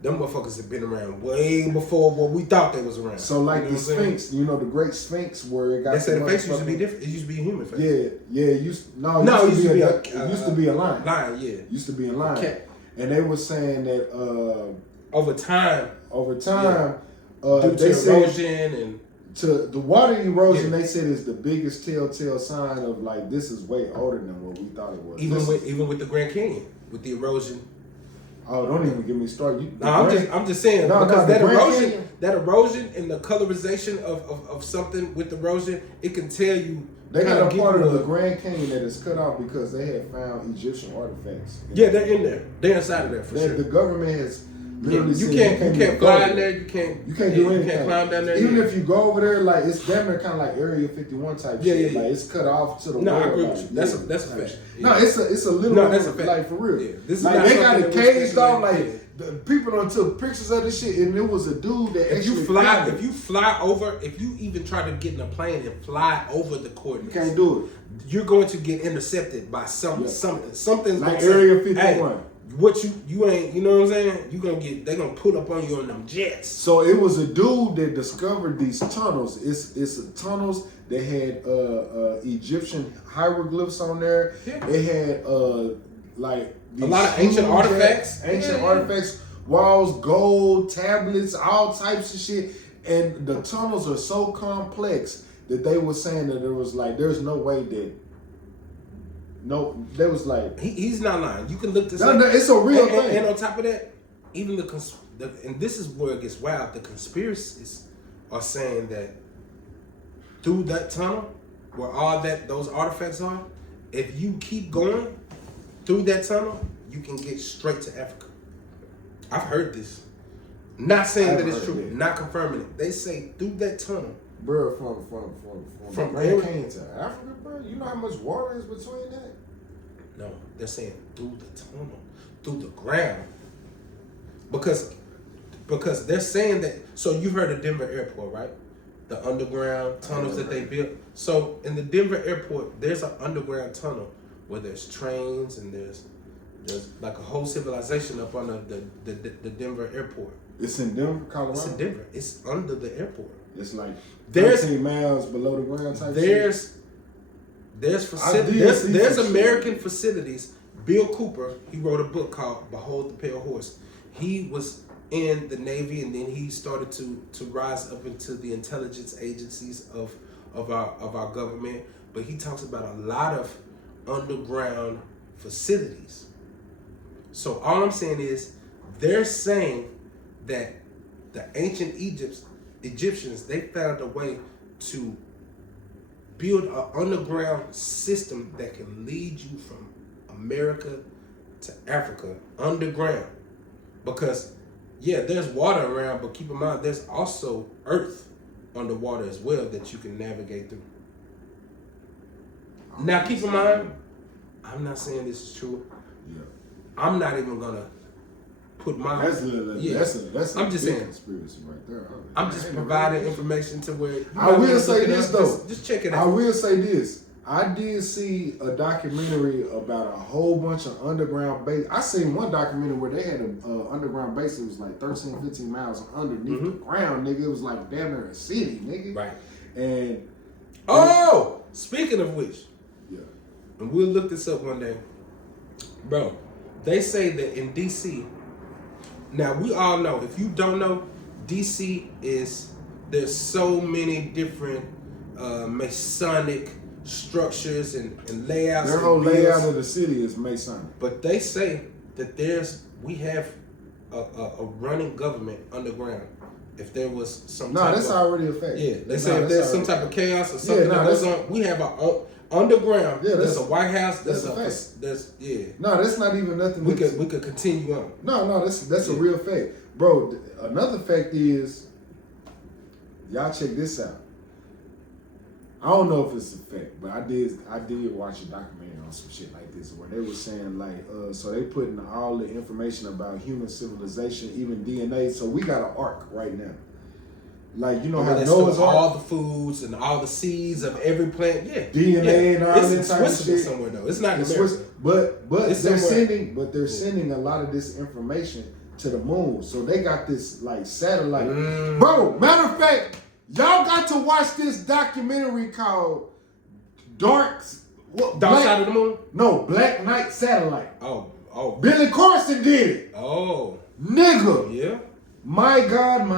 Them motherfuckers have been around way before what we thought they was around. So like the Sphinx, the Great Sphinx, where it got. They said the face used to be different. It used to be a human face. Yeah. It used to be a lion. Lion, yeah. Used to be a lion. Okay. And they were saying that over time, due to erosion and to the water erosion, they said is the biggest telltale sign of like this is way older than what we thought it was. Even with the Grand Canyon, with the erosion. Oh, don't even get me started. I'm just saying because that erosion and the colorization of something with erosion, it can tell you. They got a part of the Grand Canyon that is cut off because they had found Egyptian artifacts. Yeah, they're in there. They're inside of there for sure. The government has literally you can't fly in there. You can't do anything. You can't climb down there. Even if you go over there, like it's damn near kind of like Area 51 type shit. Like it's cut off to the world. I agree with you. That's a fact. No, it's a little that's a fact. Like for real. Yeah. This is like they got it caged off. Like the people done took pictures of this shit, and it was a dude that if you fly over, if you even try to get in a plane and fly over the coordinates, you can't do it. You're going to get intercepted by something's like Area 51. Hey, what you ain't, you know what I'm saying? They're gonna put up on you on them jets. So it was a dude that discovered these tunnels. It's tunnels that had Egyptian hieroglyphs on there. Yeah. It had like a lot of ancient artifacts. Artifacts, walls, gold, tablets, all types of shit. And the tunnels are so complex that they were saying that there was like, there's no way that. No, they was like he's not lying. You can look this up. No, it's a real thing. And on top of that, even and this is where it gets wild. The conspiracists are saying that through that tunnel, where all those artifacts are, if you keep going through that tunnel, you can get straight to Africa. I've heard this. Not saying that it's true. Not confirming it. They say through that tunnel. Bro, from Grand Canyon to Africa, bro. You know how much water is between that? No, they're saying through the tunnel, through the ground, because they're saying that. So you heard of Denver Airport, right? The underground tunnels that they built. So in the Denver Airport, there's an underground tunnel where there's trains and there's There's like a whole civilization up under the Denver airport. It's in Denver, Colorado? It's in Denver. It's under the airport. It's like There's 13 miles below the ground type shit? There's American facilities. Bill Cooper, he wrote a book called Behold the Pale Horse. He was in the Navy, and then he started to rise up into the intelligence agencies of our government. But he talks about a lot of underground facilities. So all I'm saying is, they're saying that the ancient Egyptians, they found a way to build an underground system that can lead you from America to Africa underground. Because there's water around, but keep in mind there's also earth underwater as well that you can navigate through. Now keep in mind, I'm not saying this is true. Yeah. I'm not even gonna put my that's I'm just saying conspiracy right there. I'm just providing information to where I will say this though. Just check it out. I will say this. I did see a documentary about a whole bunch of underground base. I seen one documentary where they had an underground base that was like 13, 15 miles underneath the ground, nigga. It was like damn near a city, nigga. Right. And speaking of which, and we'll look this up one day, bro. They say that in DC. Now we all know. If you don't know, DC there's so many different Masonic structures and layouts. Their whole layout of the city is Masonic. But they say that we have a running government underground. If there was some that's already a fact. Yeah, they say if there's some type of chaos or something that goes on, we have our own underground. Yeah, there's a White House. There's No, that's not even nothing. We could continue on. No, that's a real fact, bro. Another fact is, y'all check this out. I don't know if it's a fact, but I did watch a documentary on some shit like this where they were saying like, so they putting all the information about human civilization, even DNA. So we got an ark right now. Like, you know how Noah's Ark, all the foods and all the seeds of every plant, DNA and all that it's type of shit. Somewhere though, it's not in America. But they're sending a lot of this information to the moon. So they got this like satellite, bro. Matter of fact, y'all got to watch this documentary called Dark Side of the Moon. No, Black Knight Satellite. Oh, Billy Carson did it. Oh, nigga. Yeah. My God.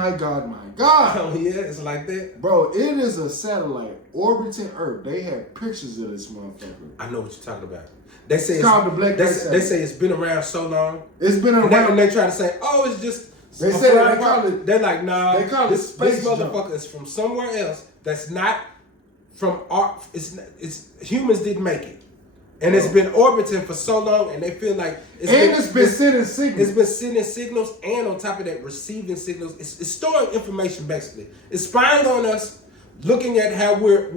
Oh yeah, it's like that, bro. It is a satellite orbiting Earth. They have pictures of this motherfucker. I know what you're talking about. They say it's called the Black Knight Satellite. They say it's been around so long. It's been around. And they try to say, it's just. They say they call it. They're like, nah. They call it space. This motherfucker is from somewhere else. That's not from our. It's humans didn't make it, and it's been orbiting for so long, and they feel like it's been sending signals. It's been sending signals, and on top of that, receiving signals. It's storing information basically. It's spying on us, looking at how we're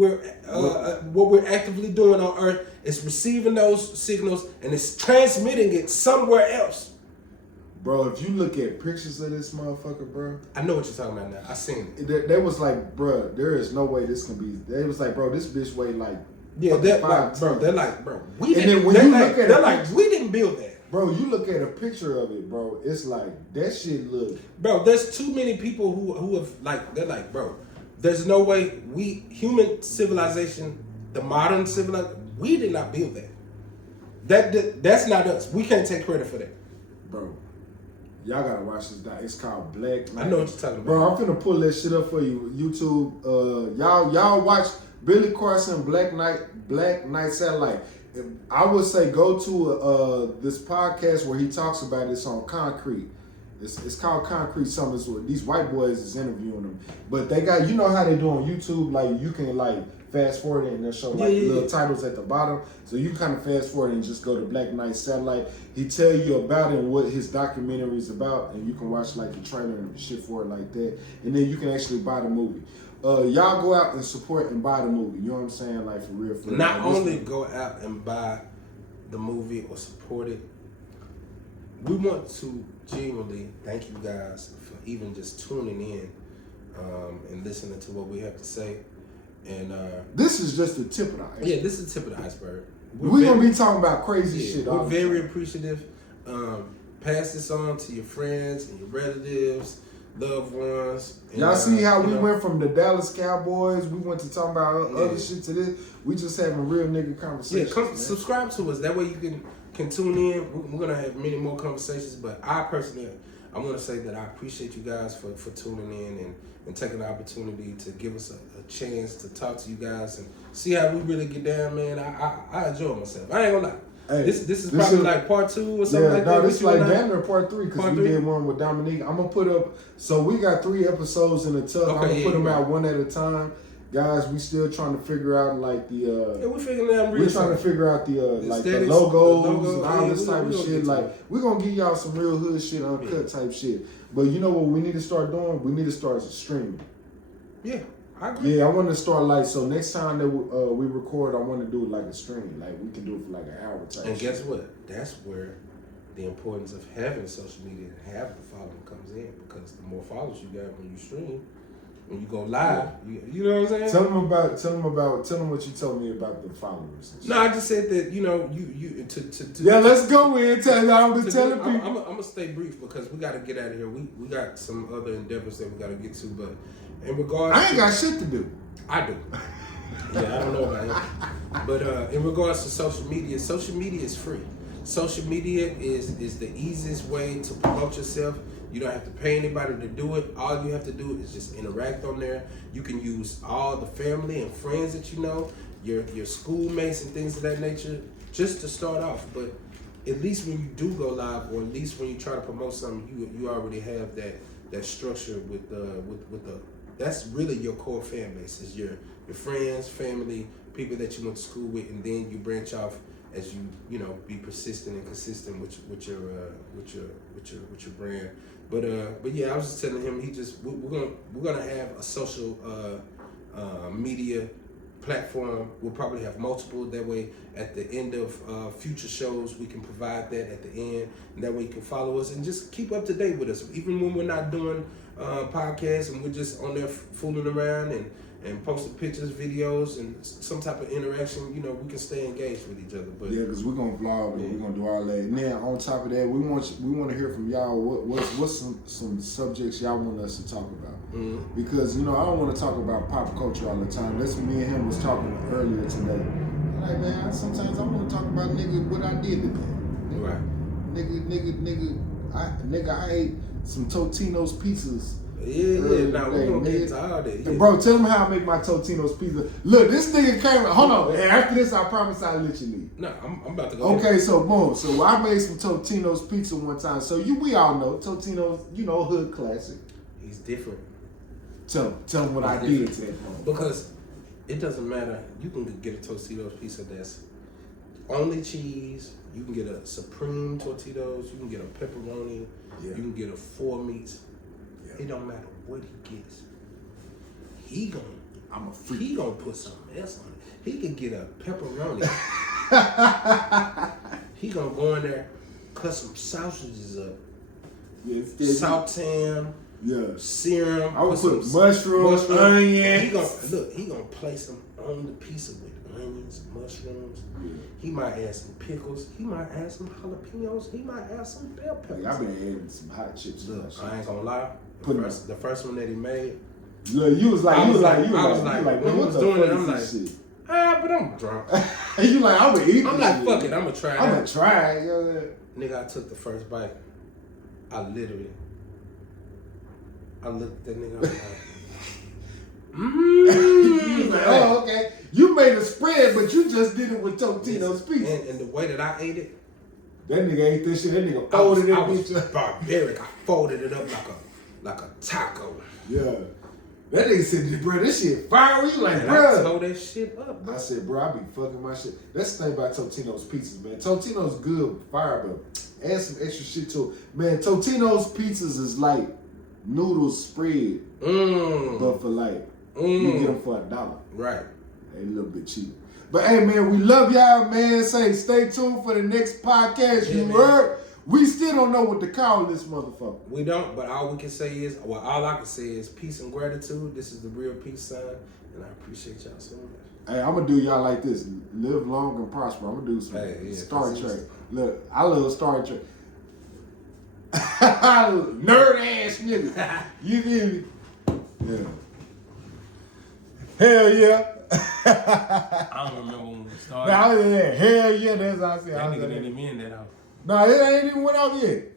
what we're actively doing on Earth. It's receiving those signals, and it's transmitting it somewhere else. Bro, if you look at pictures of this motherfucker, bro. I know what you're talking about now. I seen it. They was like, bro, there is no way this can be. They was like, bro, this bitch weigh like. Yeah, they're like, bro. They're like, bro. We didn't. We didn't build that. Bro, you look at a picture of it, bro. It's like that shit look. Bro, there's too many people who have like. They're like, bro. There's no way human civilization, the modern civilization, we did not build that. That's not us. We can't take credit for that, bro. Y'all gotta watch this doc. It's called Black Knight. I know what you're talking about. Bro, I'm finna pull that shit up for you. YouTube. Y'all watch Billy Carson, Black Knight Satellite. I would say go to this podcast where he talks about this on Concrete. It's called Concrete something. These white boys is interviewing them. But they got, you know how they do on YouTube, like you can like fast forward it and they'll show like little titles at the bottom. So you kind of fast forward and just go to Black Knight Satellite. He tell you about it and what his documentary is about, and you can watch like the trailer and shit for it like that. And then you can actually buy the movie. Y'all go out and support and buy the movie. You know what I'm saying? Like for real. Not only go out and buy the movie or support it, we want to genuinely thank you guys for even just tuning in and listening to what we have to say. And this is just the tip of the iceberg. Yeah, this is the tip of the iceberg. We're gonna be talking about crazy shit. We're very appreciative Pass this on to your friends and your relatives, loved ones. And, y'all see how we went from the Dallas Cowboys, we went to talking about other shit to this. We just having real nigga conversations. Yeah, come subscribe to us. That way you can tune in. We're gonna have many more conversations. But I personally, I want to say that I appreciate you guys for tuning in and taking the opportunity to give us a chance to talk to you guys and see how we really get down, man. I enjoy myself. I ain't gonna lie. Hey, this is probably like part 2 or something like that. No, this is like damn near part 3 because we did one with Dominique. I'm gonna put up. So we got 3 episodes in the tub. I'm gonna put them out one at a time. Guys, we still trying to figure out like the we're figuring out. We're trying to figure out the like the logos and all this type of shit. Like we're gonna give y'all some real hood shit, uncut type shit. But you know what we need to start doing? We need to start streaming. Yeah, I agree. Yeah, I want to start like so. Next time that we record, I want to do it like a stream. Like we can do it for like an hour type. And guess what? That's where the importance of having social media and having the following comes in, because the more followers you got when you stream. When you go live, you know what I'm saying? Tell them what you told me about the followers. No, I just said that, you know, you yeah, let's go in. I'm gonna stay brief because we got to get out of here. We got some other endeavors that we got to get to, but in regards, I ain't got shit to do. I do. Yeah, I don't know about it. But in regards to social media is free. Social media is the easiest way to promote yourself. You don't have to pay anybody to do it. All you have to do is just interact on there. You can use all the family and friends that you know, your schoolmates and things of that nature, just to start off. But at least when you do go live, or at least when you try to promote something, you already have that structure with the that's really your core fan base, is your friends, family, people that you went to school with, and then you branch off as you know, be persistent and consistent with your brand. But yeah, I was just telling him we're gonna have a social media platform. We'll probably have multiple. That way, at the end of future shows, we can provide that at the end, and that way you can follow us and just keep up to date with us. Even when we're not doing podcasts and we're just on there fooling around and posting pictures, videos, and some type of interaction, you know, we can stay engaged with each other. But yeah, because we're gonna vlog and we're gonna do all that. And then on top of that, we want to hear from y'all. What's some subjects y'all want us to talk about? Mm-hmm. Because you know, I don't want to talk about pop culture all the time. That's what me and him was talking earlier today. Like, man, sometimes I want to talk about what I did today. Right. I ate some Totino's pizzas. Yeah. Now we're gonna get into all that. Yeah. Bro, tell them how I make my Totino's pizza. Look, this nigga came. Hold on. After this, I promise I'll let you leave. No, I'm about to go. Okay, so boom. So I made some Totino's pizza one time. So we all know Totino's, you know, hood classic. He's different. Tell him what I did to that point. Because it doesn't matter. You can get a Totino's pizza that's only cheese. You can get a Supreme Totino's. You can get a pepperoni. Yeah. You can get a 4 meats. Yeah. It don't matter what he gets. He gonna put something else on it. He can get a pepperoni. He gonna go in there, cut some sausages up. Yes, Sauteing. Yeah. Serum. I would put mushrooms, onion. He gonna place them on the pizza with onions, mushrooms. Yeah. He might add some pickles. He might add some jalapenos. He might add some bell peppers. I've been adding some hot chips. Look, I ain't gonna lie. The first one that he made. Look, you was like, when he was doing it, I'm like, shit? But I'm drunk. You like, I'm gonna eat. I'm like, fuck it, I'm gonna try it. I'm gonna try it. Yeah. Nigga, I took the first bite. I looked at that nigga. I was like, You was like, oh, okay. You made a spread, but you just did it with Totino's pizza. And the way that I ate it, that nigga ate this shit. That nigga folded it. I was barbaric. I folded it up like a taco. Yeah. That nigga said, bro, this shit fire. You like, and bro. I told that shit up, bro. I said, bro, I be fucking my shit. That's the thing about Totino's pizzas, man. Totino's good, fire, but add some extra shit to it. Man, Totino's pizzas is like noodles spread, but for like, you get them for $1. Right. They a little bit cheap. But hey, man, we love y'all, man. Stay tuned for the next podcast. You heard? We still don't know what to call this motherfucker. We don't, but all we can say is, all I can say is peace and gratitude. This is the real peace sign, and I appreciate y'all so much. Hey, I'm gonna do y'all like this. Live long and prosper. I'm gonna do some Star Trek. Look, I love Star Trek. Nerd ass nigga. You feel me? Yeah. Hell yeah. I don't remember when we started. Now, hell yeah, that's what I said. That nigga didn't even end that house. Nah, it ain't even went off yet.